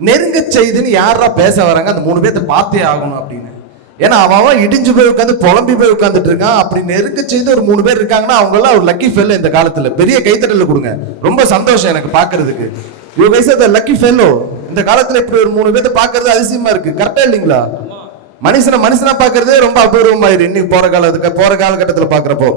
நெருங்க செய்துன்னு யாரா பேச வராங்க, அந்த 3 பேர்த்த பார்த்தே ஆகணும் அப்படின்னு. ஏன்னா அவன் இடிஞ்சு போய் உட்காந்து புலம்பி போய் உட்காந்துட்டு இருக்கான். அப்படி நெருங்க செய்து ஒரு 3 பேர் இருக்காங்கன்னா அவங்க எல்லாம் ஒரு லக்கி ஃபெல்லோ. இந்த காலத்துல பெரிய கைத்தட்டல கொடுங்க, ரொம்ப சந்தோஷம் எனக்கு பாக்குறதுக்கு. You guys are the lucky fellow. இந்த காலத்துல இப்படி ஒரு 3 பேர்த்த பாக்குறது அதிசயமா இருக்கு. கரெக்டா இல்லைங்களா? மனுஷனா பாக்குறதே ரொம்ப அபூர்வமாயிரு இன்னைக்கு போற காலகட்டத்துல பாக்குறப்போ.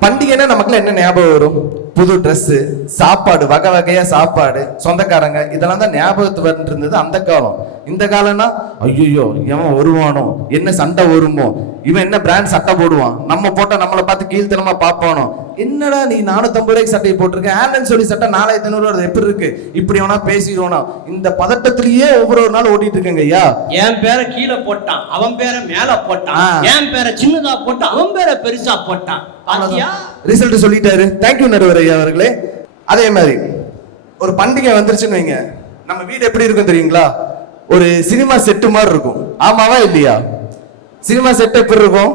பண்டிகைன்னா நமக்குலாம் என்ன ஞாபகம் வரும்? புது ட்ரெஸ், சாப்பாடு, வகை வகையா சாப்பாடு, சொந்தக்காரங்க, இதெல்லாம் தான் ஞாபகத்து இருந்தது அந்த காலம். இந்த காலம்னா ஐயோ எவன் வருவானோ, என்ன சண்டை வருமோ, இவன் என்ன பிராண்ட் சட்டை போடுவான், நம்ம போட்டா நம்மளை பார்த்து கீழ்த்தனமா பார்ப்பானோ, என்னடா நீ 450 ரூபாய்க்கு சட்டையை போட்டிருக்க, ஆன்லைன் சொல்லி சட்டை 4500 எப்படி இருக்கு, இப்படி வேணா பேசிடுவோனா, இந்த பதட்டத்திலேயே ஒவ்வொரு நாள் ஓட்டிட்டு இருக்கேங்க ஐயா. என் பேரை கீழே போட்டான், அவன் பேரை மேல போட்டான், என் பேரை சின்னதா போட்டான், அவன் பேரை பெருசா போட்டான். ரிசல்ட் சொல்லிட்டாரு. தேங்க்யூ நடுவர் ஐயா அவர்களே. அதே மாதிரி ஒரு பண்டிகை வந்துருச்சுன்னு வைங்க, நம்ம வீடு எப்படி இருக்கும் தெரியுங்களா? ஒரு சினிமா செட்டு மாதிரி இருக்கும். ஆமாவா இல்லையா? சினிமா செட் எப்படி இருக்கும்?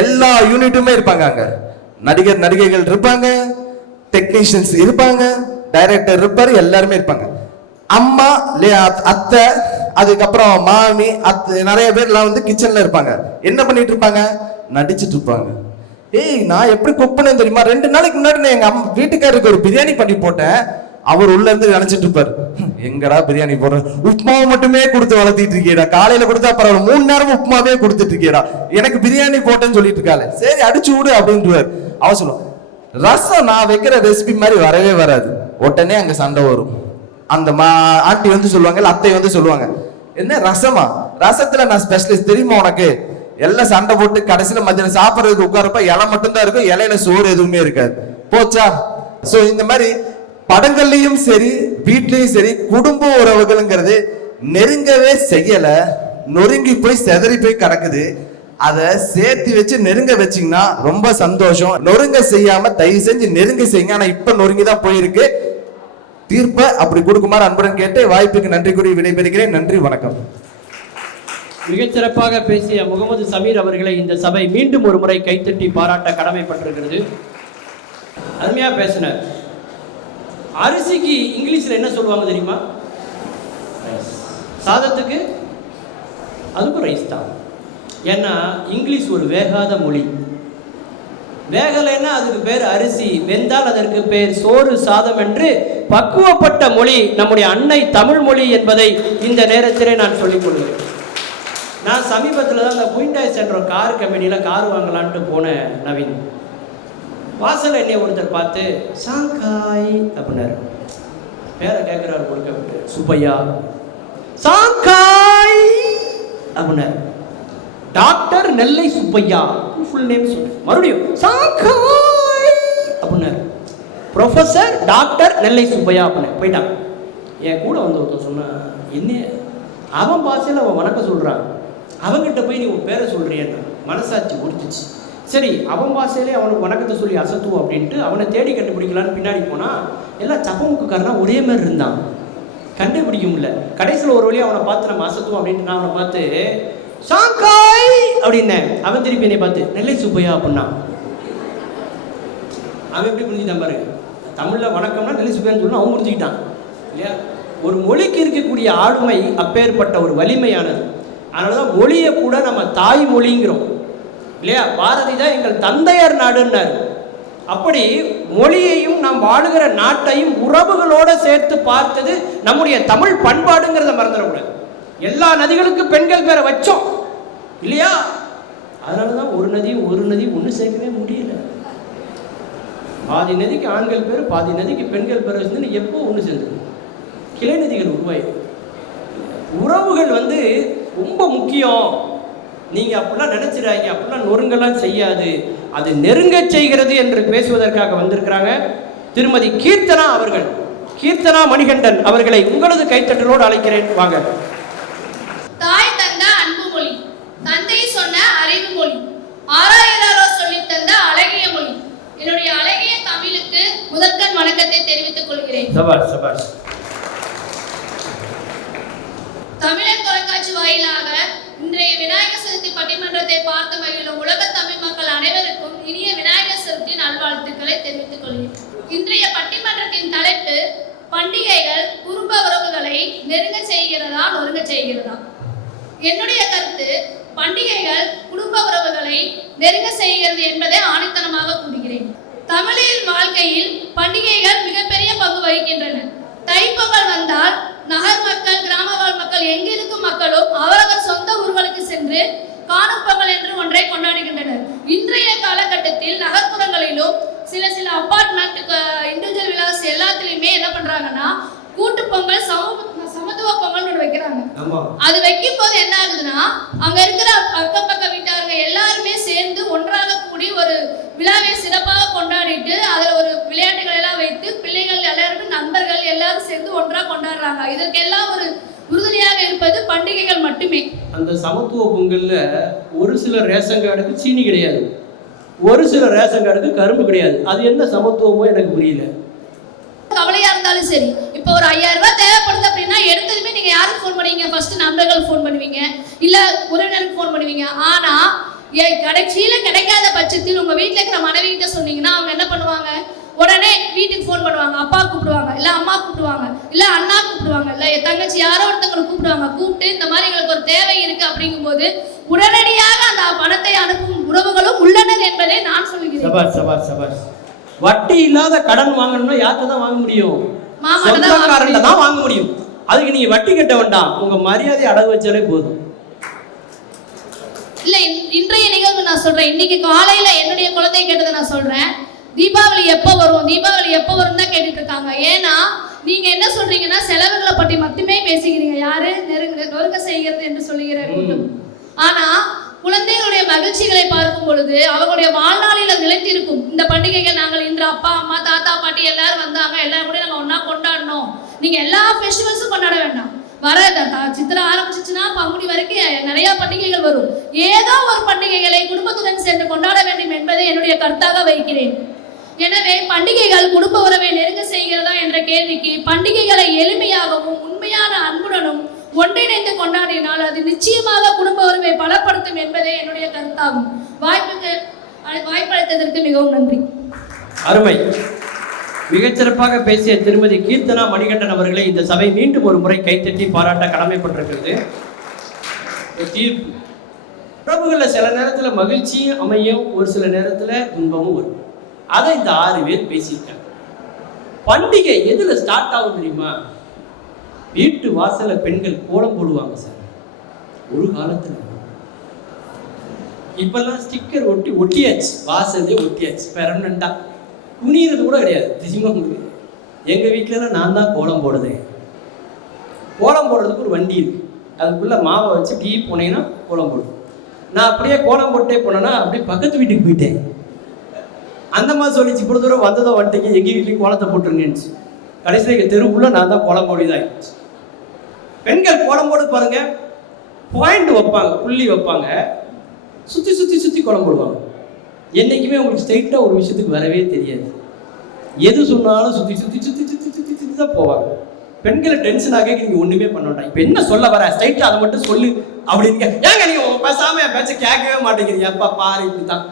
எல்லா யூனிட்டுமே இருப்பாங்க. அங்க நடிகைகள் இருப்பாங்க, டெக்னீஷியன்ஸ் இருப்பாங்க, டைரக்டர் இருப்பாரு, எல்லாருமே இருப்பாங்க. அம்மா, அத்தை, அதுக்கப்புறம் மாமி, நிறைய பேர்லாம் கிச்சன்ல இருப்பாங்க. என்ன பண்ணிட்டு இருப்பாங்க? நடிச்சிட்டு இருப்பாங்க. ஏய், நான் எப்படி குக் பண்ணேன் தெரியுமா? 2 நாளைக்கு முன்னாடி நான் எங்க வீட்டுக்காரருக்கு ஒரு பிரியாணி பண்ணி போட்டேன். அவர் உள்ள இருந்து நினைச்சிட்டு இருப்பாரு, எங்கடா பிரியாணி போடுற, உப்புமாவை மட்டுமே கொடுத்து வளர்த்திட்டு இருக்கேடா, காலையில கொடுத்தா பரவாயில்ல, 3 நேரமும் உப்புமாவே கொடுத்துட்டு இருக்கேடா, எனக்கு பிரியாணி போட்டேன்னு சொல்லிட்டு இருக்காரு. சரி அடிச்சு விடு அப்படின்ட்டுவார். அவன் சொல்லுவான், ரசம் நான் வைக்கிற ரெசிபி மாதிரி வரவே வராது. உடனே அங்க சண்டை வரும். அந்த ஆண்டி சொல்லுவாங்க, அத்தை சொல்லுவாங்க, என்ன ரசமா? ரசத்துல நான் ஸ்பெஷலிஸ்ட் தெரியுமா உனக்கு? எல்லாம் சண்டை போட்டு கடைசியில மத்தியானம் சாப்பிட்றதுக்கு உட்காரப்ப இலை மட்டும்தான் இருக்கும், இலையில சோறு எதுவுமே இருக்காது. போச்சா? சோ இந்த மாதிரி படங்கள்லயும் சரி வீட்லயும் சரி குடும்ப உறவுகள்ங்கிறது நெருங்கவே செய்யல, நொறுங்கி போய் செதறி போய் கிடக்குது. அதை சேர்த்து வச்சு நெருங்க வச்சீங்கன்னா ரொம்ப சந்தோஷம். நொறுங்க செய்யாம தயவு செஞ்சு நெருங்க செய்யுங்க. ஆனா இப்ப நொறுங்கிதான் போயிருக்கு. தீர்ப்பை அப்படி கொடுக்குமாறு அன்புடன் கேட்டு வாய்ப்புக்கு நன்றி கூறி விடைபெறுகிறேன். நன்றி, வணக்கம். மிகச்சிறப்பாக பேசிய முகமது சமீர் அவர்களை இந்த சபை மீண்டும் ஒரு முறை கைத்தட்டி பாராட்ட கடமைப்பட்டிருக்கிறது. அருமையா பேசினார். அரிசிக்கு இங்கிலீஷ்ல என்ன சொல்லுவாங்க தெரியுமா? சாதத்துக்கு அதுக்கும் ரைஸ் தான். ஏன்னா இங்கிலீஷ் ஒரு வேகாத மொழி. வேகலைன்னா அதுக்கு பேர் அரிசி, வெந்தால் அதற்கு பேர் சோறு சாதம் என்று பக்குவப்பட்ட மொழி நம்முடைய அன்னை தமிழ் மொழி என்பதை இந்த நேரத்திலே நான் சொல்லிக் கொள்கிறேன். நான் சமீபத்தில் தான் அந்த குயிண்டாய் சென்ற கார் கம்பெனியில் கார் வாங்கலான்ட்டு போனேன். நவீன் வாசல் என்னை ஒருத்தர் பார்த்து சாங்காய் அப்படின்னாரு. பேரை கேட்குறாரு கொடுக்க விட்டு, சுப்பையா சாங்காய் அப்படின்னாரு. டாக்டர் நெல்லை சுப்பையா ஃபுல் நேம் சொல்லு. மறுபடியும் சாங்காய் அப்படின்னாரு. ப்ரொஃபஸர் டாக்டர் நெல்லை சுப்பையா அப்படின்னு போயிட்டான். என் கூட ஒருத்தர் சொன்னா, என்ன அவன் பாஷையில் அவன் வணக்கம் சொல்கிறான், அவன்கிட்ட போய் நீ உன் பேரை சொல்றியன்னா மனசாட்சி முடிச்சிச்சு. சரி, அவன் பாஷையிலே அவனுக்கு வணக்கத்தை சொல்லி அசத்துவோம் அப்படின்ட்டு அவனை தேடி கண்டுபிடிக்கலான்னு பின்னாடி போனால் எல்லாம் சப்பமுக்குக்காரனா ஒரே மாதிரி இருந்தான், கண்டுபிடிக்க முடியல. கடைசியில் ஒரு வழியாக அவனை பார்த்து நம்ம அசத்துவோம் அப்படின்ட்டு நான் அவனை பார்த்து சாங்காய் அப்படின்னேன். அவன் திருப்பி என்னை பார்த்து நெல்லை சுப்பையா அப்படின்னா. அவன் எப்படி புரிஞ்சுட்டான் பாரு, தமிழில் வணக்கம்னா நெல்லை சுப்பையான்னு சொல்லணும் அவன் புரிஞ்சுக்கிட்டான் இல்லையா? ஒரு மொழிக்கு இருக்கக்கூடிய ஆளுமை அப்பேற்பட்ட ஒரு வலிமையானது. அதனால தான் மொழியை கூட நம்ம தாய்மொழிங்கிறோம் இல்லையா? பாரதி தான் எங்கள் தந்தையர் நாடுன்னாரு. அப்படி மொழியையும் நாம் வாழுகிற நாட்டையும் உறவுகளோட சேர்த்து பார்த்தது நம்முடைய தமிழ் பண்பாடுங்கிறத மறந்துடக்கூடாது. எல்லா நதிகளுக்கும் பெண்கள் பேரை வச்சோம் இல்லையா? அதனாலதான் ஒரு நதி ஒன்று சேர்க்கவே முடியல. பாதி நதிக்கு ஆண்கள் பேர், பாதி நதிக்கு பெண்கள் பேர் வச்சு எப்போ ஒன்று சேர்ந்தது? கிளை நதிகள் உருவாயிடும். உறவுகள் ரொம்ப முக்கியம். நீங்க அப்படிலாம் நினைச்சிடாங்க, அப்படிலாம் நொறுங்கெல்லாம் செய்யாது, அது நெருங்க செய்கிறது என்று பேசுவதற்காக வந்திருக்கிறாங்க திருமதி கீர்த்தனா அவர்கள். கீர்த்தனா மணிகண்டன் அவர்களை உங்களது கைத்தட்டலோடு அழைக்கிறேன். வாங்க. தாய் தந்த அன்பு மொழி, தந்தை சொன்ன அறிவு மொழி, ஆறாயிராரோ சொல்லி தந்த அழகிய மொழி. என்னுடைய அழகிய தமிழுக்கு முதற்கண் வணக்கத்தை தெரிவித்துக் கொள்கிறேன். சபாஷ் சபாஷ். தமிழன் தொலைக்காட்சி வாயிலாக இன்றைய விநாயகர் சதுர்த்தி பட்டிமன்றத்தை பார்த்து மகிழும் உலக தமிழ் மக்கள் அனைவருக்கும் இனிய விநாயகர் சதுர்த்தி நல்வாழ்த்துக்களை தெரிவித்துக் கொள்கிறேன். இன்றைய பட்டிமன்றத்தின் தலைப்பு பண்டிகைகள் குடும்ப உறவுகளை நெருங்க செய்கிறதா நொறுங்க செய்கிறதா? என்னுடைய கருத்து, பண்டிகைகள் குடும்ப உறவுகளை நெருங்க செய்கிறது என்பதை ஆணித்தனமாக கூறுகிறேன். தமிழின் வாழ்க்கையில் பண்டிகைகள் மிகப்பெரிய பங்கு வகிக்கின்றன. தைப்பொங்கல் வந்தால் நகர் மக்கள், கிராமவாழ் மக்கள், எங்கிருக்கும் மக்களும் அவரவர் சொந்த ஊர்களுக்கு சென்று காணும் பொங்கல் என்று ஒன்றை கொண்டாடுகின்றனர். இன்றைய காலகட்டத்தில் நகர்ப்புறங்களிலும் சில அபார்ட்மெண்ட், இண்டிவிஜுவல் விலாஸ் எல்லாத்துலயுமே என்ன பண்றாங்கன்னா கூட்டு பொங்கல், சமத்துவ பொங்கல் வைக்கிறாங்க. அது வைக்கும் போது என்ன ஆகுதுன்னா, அங்க இருக்கிற அக்கம் பக்க வீட்டாருங்க எல்லாருமே சேர்ந்து ஒன்றாக கூடி ஒரு விழாவை சிறப்பாக கொண்டாடிட்டு அதுல ஒரு விளையாட்டுகள் எல்லாம் வைத்து பிள்ளைகள் எல்லாருமே நண்பர்கள் எல்லாரும் சேர்ந்து ஒன்றாக கொண்டாடுறாங்க. இதற்கெல்லாம் ஒரு உறுதுணையாக இருப்பது பண்டிகைகள் மட்டுமே. அந்த சமத்துவ பொங்கல்ல ஒரு சில ரேஷன் கார்டுக்கு சீனி கிடையாது, ஒரு சில ரேஷன் கார்டுக்கு கரும்பு கிடையாது. அது என்ன சமத்துவமோ எனக்கு புரியல. கவலையா இருந்தாலும் சரி, இப்போ ஒரு 5000 ரூபாய் தேவைப்படுது அப்படின்னா எடுத்ததுமே நீங்க யாருக்கு ஃபோன் பண்ணுவீங்க? ஃபர்ஸ்ட் நண்பர்கள் ஃபோன் பண்ணுவீங்க, இல்ல உறவினருக்கு ஃபோன் பண்ணுவீங்க. ஆனா கடைசியில கிடைக்காத பட்சத்தில் உங்க வீட்டுல இருக்கிற மனைவி கிட்ட சொன்னீங்கன்னா அவங்க என்ன பண்ணுவாங்க? உடனே வீட்டுக்கு ஃபோன் பண்ணுவாங்க, அப்பா கூப்பிடுவாங்க, இல்ல அம்மா கூப்பிடுவாங்க, இல்ல அண்ணா கூப்பிடுவாங்க, இல்ல தங்கச்சி யாரோ ஒருத்தவங்களை கூப்பிடுவாங்க. கூப்பிட்டு இந்த மாதிரி எங்களுக்கு ஒரு தேவை இருக்கு அப்படிங்கும் போது உடனடியாக அந்த பணத்தை அனுப்பும் உறவுகளும் உள்ளனர் என்பதை நான் சொல்கிறேன். சபாஷ் சபாஷ் சபாஷ். வட்டி இல்லாத கடன் வாங்கணும்னா யார்கிட்ட தான் வாங்க முடியும்? சொந்தக்காரன்ல தான் வாங்க முடியும். அதுக்கு நீங்க வட்டி கட்ட வேண்டாம், உங்க மரியாதை அடகு வச்சாலே போதும். இல்ல இன்றைய நிகழ்வு நான் சொல்றேன். இன்னைக்கு காலையில என்னுடைய குழந்தை கேட்டதை நான் சொல்றேன். தீபாவளி எப்போ வரும், தீபாவளி எப்போ வரும் தான் கேட்டுட்டு இருக்காங்க. ஏன்னா நீங்க என்ன சொல்றீங்கன்னா செலவுகளை பற்றி மட்டுமே பேசுகிறீங்க. யாரு நொறுங்க செய்கிறது என்று சொல்லுகிற கூட்டம். ஆனா குழந்தைகளுடைய மகிழ்ச்சிகளை பார்க்கும் பொழுது அவங்களுடைய வாழ்நாளில் நிலைத்திருக்கும் இந்த பண்டிகைகள். நாங்கள் இன்று அப்பா அம்மா தாத்தா பாட்டி எல்லாரும் வந்தாங்க, எல்லாரும் கூட நாங்கள் ஒன்னா கொண்டாடணும். நீங்க எல்லா ஃபெஸ்டிவல்ஸும் கொண்டாட வேண்டாம். வர சித்திரை ஆரம்பிச்சிச்சுன்னா பங்குனி வரைக்கும் நிறைய பண்டிகைகள் வரும். ஏதோ ஒரு பண்டிகைகளை குடும்பத்துடன் சேர்ந்து கொண்டாட வேண்டும் என்பதை என்னுடைய கருத்தாக வைக்கிறேன். எனவே பண்டிகைகள் குடும்ப உறவை நெருங்க செய்கிறதா என்ற கேள்விக்கு, பண்டிகைகளை எளிமையாகவும் உண்மையான அன்புடனும் ஒன்றிணைந்து கொண்டாடினால் அது நிச்சயமாக குடும்ப உறவை பலப்படுத்தும் என்பதே என்னுடைய கருத்தாகும். வாய்ப்பளித்ததற்கு மிகவும் நன்றி. அருமை. மிகச்சிறப்பாக பேசிய திருமதி கீர்த்தனா மணிகண்டன் அவர்களை இந்த சபை மீண்டும் ஒரு முறை கைத்தட்டி பாராட்ட கடமைப்பட்டிருக்கிறது. உறவுகளில் சில நேரத்தில் மகிழ்ச்சியும் அமையும், ஒரு சில நேரத்தில் துன்பமும் வரும். அதை இந்த 6 பேர் பேசியிருக்காங்க. பண்டிகை எதுல ஸ்டார்ட் ஆகும் தெரியுமா? வீட்டு வாசல்ல பெண்கள் கோலம் போடுவாங்க சார். ஒரு காலத்துல இப்பெல்லாம் ஸ்டிக்கர் ஒட்டியாச்சு, வாசலே ஒட்டியாச்சு பெர்மனண்டா. துணியிறது கூட கிடையாது. எங்க வீட்டுல நான் தான் கோலம் போடுறேன். கோலம் போடுறதுக்கு ஒரு வண்டி இருக்கு, அதுக்குள்ள மாவை வச்சு டீ போனீங்கன்னா கோலம் போடுவேன். நான் அப்படியே கோலம் போட்டே போனேன்னா அப்படியே பக்கத்து வீட்டுக்கு போயிட்டேன். அந்த மாதிரி சொல்லிச்சு, இப்படி தூரம் வந்ததோ வந்துட்டீங்க, எங்கள் வீட்லேயும் கோலத்தை போட்டுருங்கன்னு. கடைசியில் எங்கள் தெருவுக்குள்ள நான் தான் கோலம் போடிதாகிடுச்சு. பெண்கள் கோலம் போடு பாருங்க, பாயிண்ட் வைப்பாங்க, புள்ளி வைப்பாங்க, சுற்றி சுற்றி சுற்றி கோலம் போடுவாங்க. என்றைக்குமே உங்களுக்கு ஸ்ட்ரைட்டாக ஒரு விஷயத்துக்கு வரவே தெரியாது. எது சொன்னாலும் சுற்றி சுற்றி சுற்றி சுற்றி சுற்றி சுற்றி தான் போவாங்க. பெண்களை டென்ஷனாக நீங்கள் ஒன்றுமே பண்ண மாட்டாங்க. இப்போ என்ன சொல்ல வர, ஸ்ட்ரைட்டாக அதை மட்டும் சொல்லு அப்படின்னு. ஏங்க நீங்கள் பேசாமல் என் பேச்சை கேட்கவே மாட்டேங்கிறீங்க, அப்பா பாரு இப்படி தான்.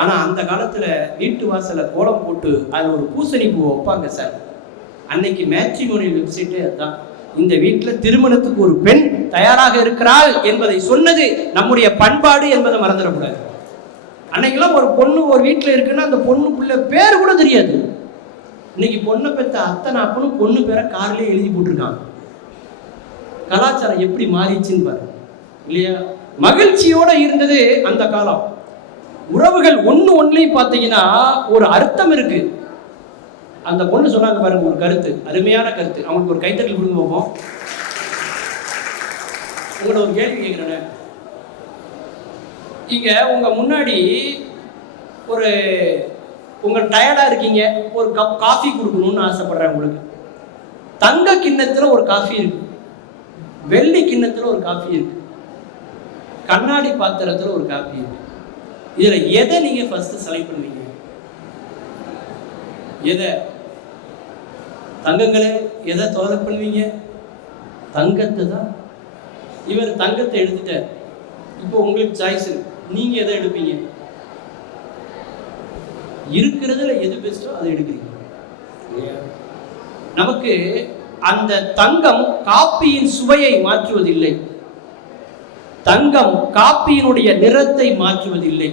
ஆனால் அந்த காலத்தில் வீட்டு வாசலில் கோலம் போட்டு அதில் ஒரு பூசணி பூ வைப்பாங்க சார். அன்னைக்கு மேட்ரிமோனியல் வெப்சைட்டே அதுதான். இந்த வீட்டில் திருமணத்துக்கு ஒரு பெண் தயாராக இருக்கிறாள் என்பதை சொன்னது நம்முடைய பண்பாடு என்பதை மறந்துடக்கூடாது. அன்னைக்கெல்லாம் ஒரு பொண்ணு ஒரு வீட்டில் இருக்குன்னா அந்த பொண்ணுக்குள்ள பேர் கூட தெரியாது. இன்னைக்கு பொண்ணை பெற்ற அத்தனை அப்பனும் பொண்ணு பேரை கார்லேயே எழுதி போட்டிருக்காங்க. கலாச்சாரம் எப்படி மாறிச்சுன்னு பாரு இல்லையா? மகிழ்ச்சியோட இருந்தது அந்த காலம். உறவுகள் ஒன்றுலையும் பார்த்தீங்கன்னா ஒரு அர்த்தம் இருக்கு. அந்த பொண்ணு சொன்னாங்க பாருங்க ஒரு கருத்து, அருமையான கருத்து. அவங்களுக்கு ஒரு கைத்தட்டல் கொடுங்க போவோம். உங்களோட ஒரு கேள்வி கேட்குறேன். இங்க உங்க முன்னாடி ஒரு உங்க டயர்டா இருக்கீங்க, ஒரு கப் காஃபி கொடுக்கணும்னு ஆசைப்படுறேன். உங்களுக்கு தங்க கிண்ணத்துல ஒரு காஃபி இருக்கு, வெள்ளி கிண்ணத்துல ஒரு காஃபி இருக்கு, கண்ணாடி பாத்திரத்துல ஒரு காஃபி இருக்கு. இதுல எதை நீங்க ஃபர்ஸ்ட் செலக்ட் பண்ணுவீங்க? எதை தங்கங்களே எதை செலக்ட் பண்ணுவீங்க? தங்கத்தை தான். இவர் தங்கத்தை எடுத்துட்டார். இப்போ உங்களுக்கு சாய்ஸ் இருக்கு, நீங்க எதை எடுப்பீங்க? இருக்கிறதுல எது பெஸ்டோ அதை எடுக்கிறீங்க. நமக்கு அந்த தங்கம் காப்பியின் சுவையை மாற்றுவதில்லை, தங்கம் காப்பியினுடைய நிறத்தை மாற்றுவதில்லை,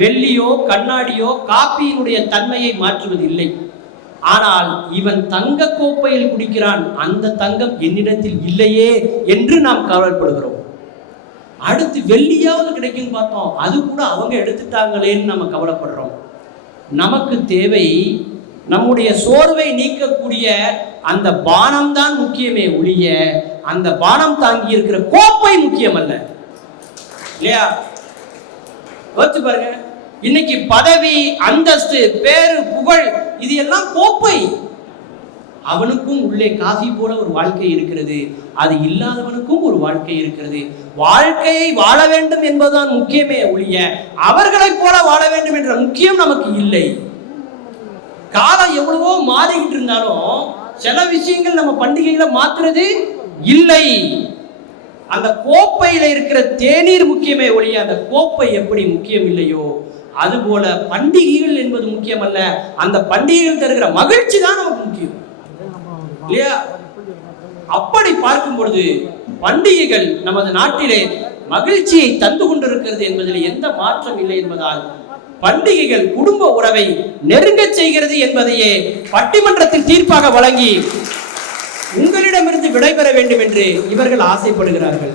வெள்ளியோ கண்ணாடியோ காப்பியினுடைய தன்மையை மாற்றுவதில்லை. ஆனால் இவன் தங்க கோப்பையில் குடிக்கிறான், அந்த தங்கம் என்னிடத்தில் இல்லையே என்று நாம் கவலைப்படுகிறோம். அடுத்து வெள்ளியாவது கிடைக்கும் பார்த்தோம், அது கூட அவங்க எடுத்துட்டாங்களேன்னு நம்ம கவலைப்படுறோம். நமக்கு தேவை நம்முடைய சோர்வை நீக்கக்கூடிய அந்த பானம் தான் முக்கியமே ஒழிய அந்த பானம் தாங்கி இருக்கிற கோப்பை முக்கியம் அல்ல, இல்லையா? யோசிச்சு பாருங்க. இன்னைக்கு பதவி, அந்தஸ்து, பேரு, புகழ் இது எல்லாம் கோப்பை. அவனுக்கும் உள்ளே காஃபி போல ஒரு வாழ்க்கை இருக்கிறது, அது இல்லாதவனுக்கும் ஒரு வாழ்க்கை இருக்கிறது. வாழ்க்கையை வாழ வேண்டும் என்பதுதான் முக்கியமே ஒழிய அவர்களை போல வாழ வேண்டும் என்ற முக்கியம் நமக்கு இல்லை. காலம் எவ்வளவோ மாறிக்கிட்டு இருந்தாலும் சில விஷயங்கள் நம்ம பண்டிகைகளை மாத்துறது இல்லை. அந்த கோப்பையில இருக்கிற தேநீர் முக்கியமே ஒழிய அந்த கோப்பை எப்படி முக்கியம் இல்லையோ அதுபோல பண்டிகைகள் என்பது முக்கியம் அல்ல, அந்த பண்டிகைகள் தருகிற மகிழ்ச்சி தான் நமக்கு முக்கியம், இல்லையா? அப்படி பார்க்கும் பொழுது பண்டிகைகள் நமது நாட்டிலே மகிழ்ச்சியை தந்து கொண்டிருக்கிறது என்பதில் எந்த மாற்றம் இல்லை என்பதால் பண்டிகைகள் குடும்ப உறவை நெருங்க செய்கிறது என்பதையே பட்டிமன்றத்தில் தீர்ப்பாக வழங்கி உங்களிடமிருந்து விடைபெற வேண்டும் என்று இவர்கள் ஆசைப்படுகிறார்கள்.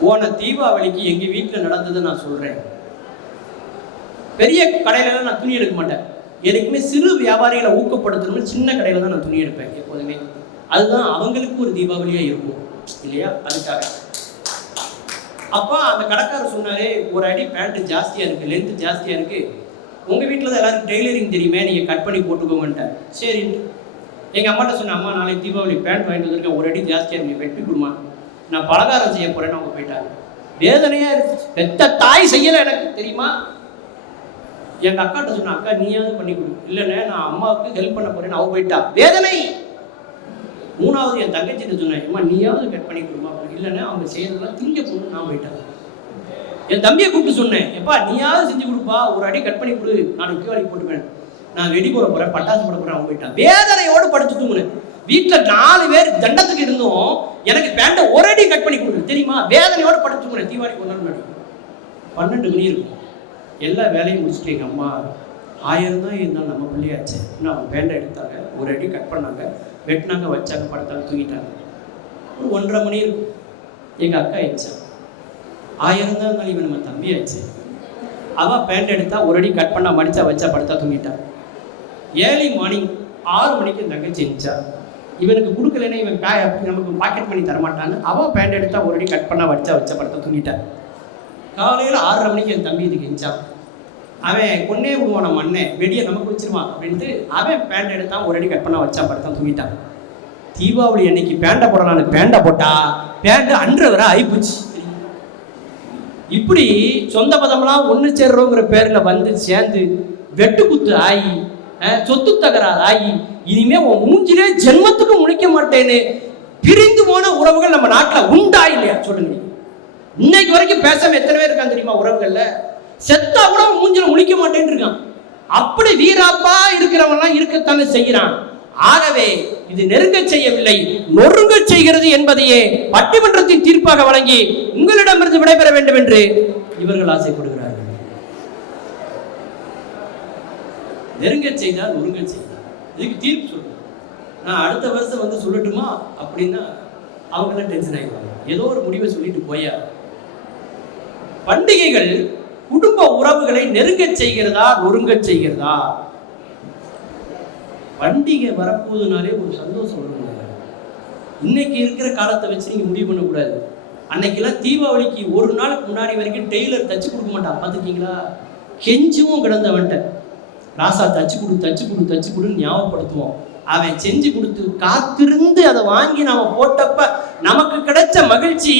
போன தீபாவளிக்கு எங்க வீட்டில் நடந்தது நான் சொல்றேன். பெரிய கடையில நான் துணி எடுக்க மாட்டேன், எனக்குமே சிறு வியாபாரிகளை ஊக்கப்படுத்தணும்னு சின்ன கடையில தான் நான் துணி எடுப்பேன் எப்போதுமே. அதுதான் அவங்களுக்கு ஒரு தீபாவளியா இருக்கும், இல்லையா? அதுக்காக அப்பா அந்த கடைக்காரர் சொன்னாரு, ஒரு அடி பேண்ட் ஜாஸ்தியா இருக்கு, லென்த் ஜாஸ்தியா இருக்கு, உங்க வீட்டில் தான் எல்லாருக்கும் டெய்லரிங் தெரியுமே, நீங்க கட் பண்ணி போட்டுக்கோங்கன்ட்டேன். சரி, எங்க அம்மாட்ட சொன்னேன், அம்மா நாளைக்கு தீபாவளி பேண்ட் வாங்கிட்டு வந்திருக்கேன், ஒரு அடி ஜாஸ்தியா இருக்கு, வெட்டி கொடுமா, நான் பலகாரம் செய்ய போறேன்னு அவங்க போயிட்டாங்க. வேதனையா இருக்கு, பெத்த தாய் செய்யல எனக்கு தெரியுமா. எங்க அக்காட்ட சொன்ன, அக்கா நீயாவது பண்ணி கொடு. இல்லைண்ணே நான் அம்மாவுக்கு ஹெல்ப் பண்ண போறேன்னு அவ போயிட்டா, வேதனை. மூணாவது என் தங்கச்சிட்ட சொன்னேன், அம்மா நீயாவது கட் பண்ணி கொடுமா. இல்லைண்ணே அவங்க செய்யறதெல்லாம் திங்க போகணும், நான் போயிட்டேன். என் தம்பியை கூப்பிட்டு சொன்னேன், எப்பா நீயாவது செஞ்சு கொடுப்பா, ஒரு அடி கட் பண்ணி கொடு, நான் தீபாவளி போட்டுப்பேன், நான் வெடி போட போறேன், பட்டாசு போட போறேன். அவன் போயிட்டான். வேதனையோடு படுத்து தூங்குனேன். வீட்டில் 4 பேர் தண்டத்துக்கு இருந்தும் எனக்கு பேண்ட ஒரு அடி கட் பண்ணி கொடுக்கு தெரியுமா. வேதனையோடு படுத்து தூங்குனேன். தீபாவளி கொண்டாட முன்னாடி 12 மணி இருக்கும். எல்லா வேலையும் முடிச்சுட்டு எங்கள் அம்மா 1000 தான் இருந்தாலும் நம்ம பிள்ளையாச்சு, இன்னும் அவன் பேண்டை எடுத்தாங்க, ஒரு அடி கட் பண்ணாங்க, வெட்டினாங்க, வச்சாங்க, படுத்தாங்க, தூங்கிட்டாங்க. ஒரு 1:30 மணி இருக்கும். எங்கள் அக்கா ஆயிடுச்சா, 1000 தான் இருந்தாலும் இவன் நம்ம தம்பி ஆச்சு. அவள் பேண்ட் எடுத்தா, ஒரு அடி கட் பண்ணா, மடிச்சா, வச்சா, படுத்தா, தூங்கிட்டான். ஏர்லி மார்னிங் 6 மணிக்கு என் தங்கச்சி இருந்துச்சா, இவனுக்கு கொடுக்கலன்னா இவன் நமக்கு பாக்கெட் பண்ணி தரமாட்டான்னு அவன் பேண்ட் எடுத்தா, ஒரு அடி கட் பண்ணா, வச்சா, வச்சா, படுத்தா, தூங்கிட்டான். காலையில் 6:30 மணிக்கு என் தம்பி இதுக்கு இருந்துச்சான். அவன் கொன்னே விடுவான மண்ணை வெடியை நமக்கு வச்சிருவான் அப்படின்ட்டு அவன் பேண்ட் எடுத்தான், ஒரு அடி கட் பண்ணா, வச்சா, படுத்தான், தூங்கிட்டான். தீபாவளி அன்னைக்கு பேண்டை போடலான்னு பேண்டை போட்டா பேண்ட் அன்றவரை ஆயிப்போச்சு. இப்படி சொந்த பதம்லாம் ஒன்று சேர்றோங்கிற பேரில் வந்து சேர்ந்து வெட்டு குத்து ஆகி சொத்து தகராறு ஆகி இனிமே உன் மூஞ்சிலே ஜென்மத்துக்கு முழிக்க மாட்டேன்னு பிரிந்து போன உறவுகள் நம்ம நாட்டில் உண்டா இல்லையா சொல்லுங்க. இன்னைக்கு வரைக்கும் பேசாம எத்தனை பேர் இருக்காங்க தெரியுமா உறவுகள்ல? செத்தா கூட மூஞ்சில முழிக்க மாட்டேன்னு இருக்கான். அப்படி வீராப்பா இருக்கிறவன்லாம் இருக்கத்தானே செய்யறான். ஆகவே இது நெருங்கச் செய்யவில்லை, நொறுங்கச் செய்கிறது என்பதையே பட்டிமன்றத்தின் தீர்ப்பாக வழங்கி உங்களிடமிருந்து விடைபெற வேண்டும் என்று இவர்கள் ஆசைப்படுகிறார்கள். நெருங்கச் செய்தால் நொறுங்கச் செய்தால் இதுக்கு தீர்ப்பு சொல்றேன். நான் அடுத்த வருஷம் வந்து சொல்லட்டுமா அப்படின்னா அவங்களாம் டென்ஷன் ஆகிடுவாங்க. ஏதோ ஒரு முடிவை சொல்லிட்டு போயா. பண்டிகைகள் குடும்ப உறவுகளை நெருங்கச் செய்கிறதா நொறுங்கச் செய்கிறதா? பண்டிகை வரப்போகுதுனாலே ஒரு சந்தோஷம் வருங்க. இன்னைக்கு இருக்கிற காலத்தை வச்சு நீங்க முடிவு பண்ணக்கூடாது. அன்னைக்கெல்லாம் தீபாவளிக்கு ஒரு நாளுக்கு முன்னாடி வரைக்கும் டெய்லர் தச்சு கொடுக்க மாட்டான், பார்த்துருக்கீங்களா? கெஞ்சுவும் கிடந்தவன்ட்ட ராசா தச்சு கொடுன்னு ஞாபகப்படுத்துவோம். அவன் செஞ்சு கொடுத்து காத்திருந்து அதை வாங்கி நாம போட்டப்ப நமக்கு கிடைச்ச மகிழ்ச்சி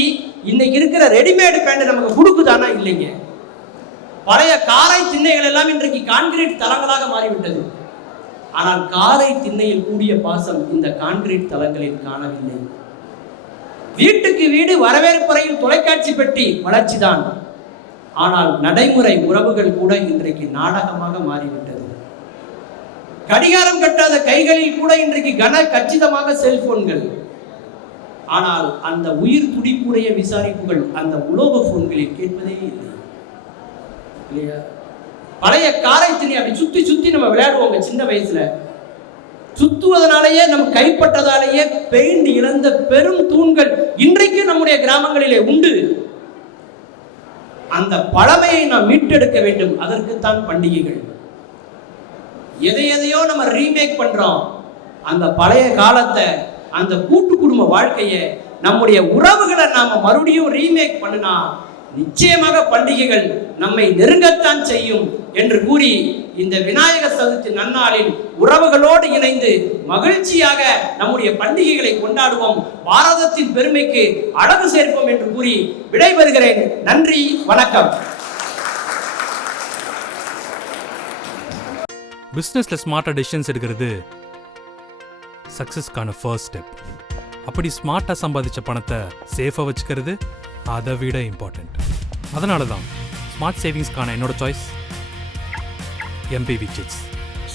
இன்னைக்கு இருக்கிற ரெடிமேடு பேண்ட் நமக்கு கொடுக்குதானா? இல்லைங்க. பழைய காரை திண்ணைகள் எல்லாம் இன்றைக்கு கான்கிரீட் தளங்களாக மாறிவிட்டது. ஆனால் காரை திண்ணையில் கூடிய பாசம் இந்த கான்கிரீட் தளங்களில் காணவில்லை. வீட்டுக்கு வீடு வரவேற்பறையில் தொலைக்காட்சி பெட்டி வளர்ச்சிதான். ஆனால் நடைமுறை உறவுகள் கூட இன்றைக்கு நாடகமாக மாறிவிட்டது. கடிகாரம் கட்டாத கைகளில் கூட இன்றைக்கு கச்சிதமாக செல்போன்கள். ஆனால் அந்த உயிர் துடிப்புடைய விசாரிப்புகள் அந்த உலோக போன்களில் கேட்பதே இல்லை, இல்லையா? பழைய காரை திணி அப்படி சுத்தி சுத்தி நம்ம விளையாடுவோங்க சின்ன வயசுல. சுத்துவதனாலேயே நம் கைப்பட்டதாலேயே பெயிண்ட் இழந்த பெரும் தூண்கள் இன்றைக்கு நம்முடைய கிராமங்களிலே உண்டு. அந்த பழமையை நாம் மீட்டெடுக்க வேண்டும். அதற்குத்தான் பண்டிகைகள். எதையோ நம்ம ரீமேக் பண்றோம். அந்த பழைய காலத்தை, அந்த கூட்டு குடும்ப வாழ்க்கையை, நம்முடைய உறவுகளை நாம மறுபடியும் ரீமேக் பண்ணினா நிச்சயமாக பண்டிகைகள் நம்மை நெருங்கத்தான் செய்யும் என்று கூறி இந்த விநாயகர் சதுர்த்தி நன்னாளில் உறவுகளோடு இணைந்து மகிழ்ச்சியாக நம்முடைய பண்டிகைகளை கொண்டாடுவோம். பாரதத்தின் பெருமைக்கு அழகு சேர்ப்போம் என்று கூறி விடைபெறுகிறேன். நன்றி, வணக்கம். பிஸ்னஸ்ல ஸ்மார்ட்டா டெசிஷன்ஸ் எடுக்கிறது சக்சஸ்க்கான ஃபர்ஸ்ட் ஸ்டெப். அப்படி ஸ்மார்ட்டா சம்பாதிச்ச பணத்தை சேஃபா வச்சுக்கிறது அதை விட இம்பார்ட்டன்ட். அதனால தான் ஸ்மார்ட் சேவிங்ஸ்க்கான என்னோட choice MPV Chits.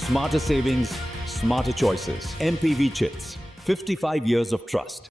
Smarter savings, smarter choices. MPV Chits. 55 years of trust.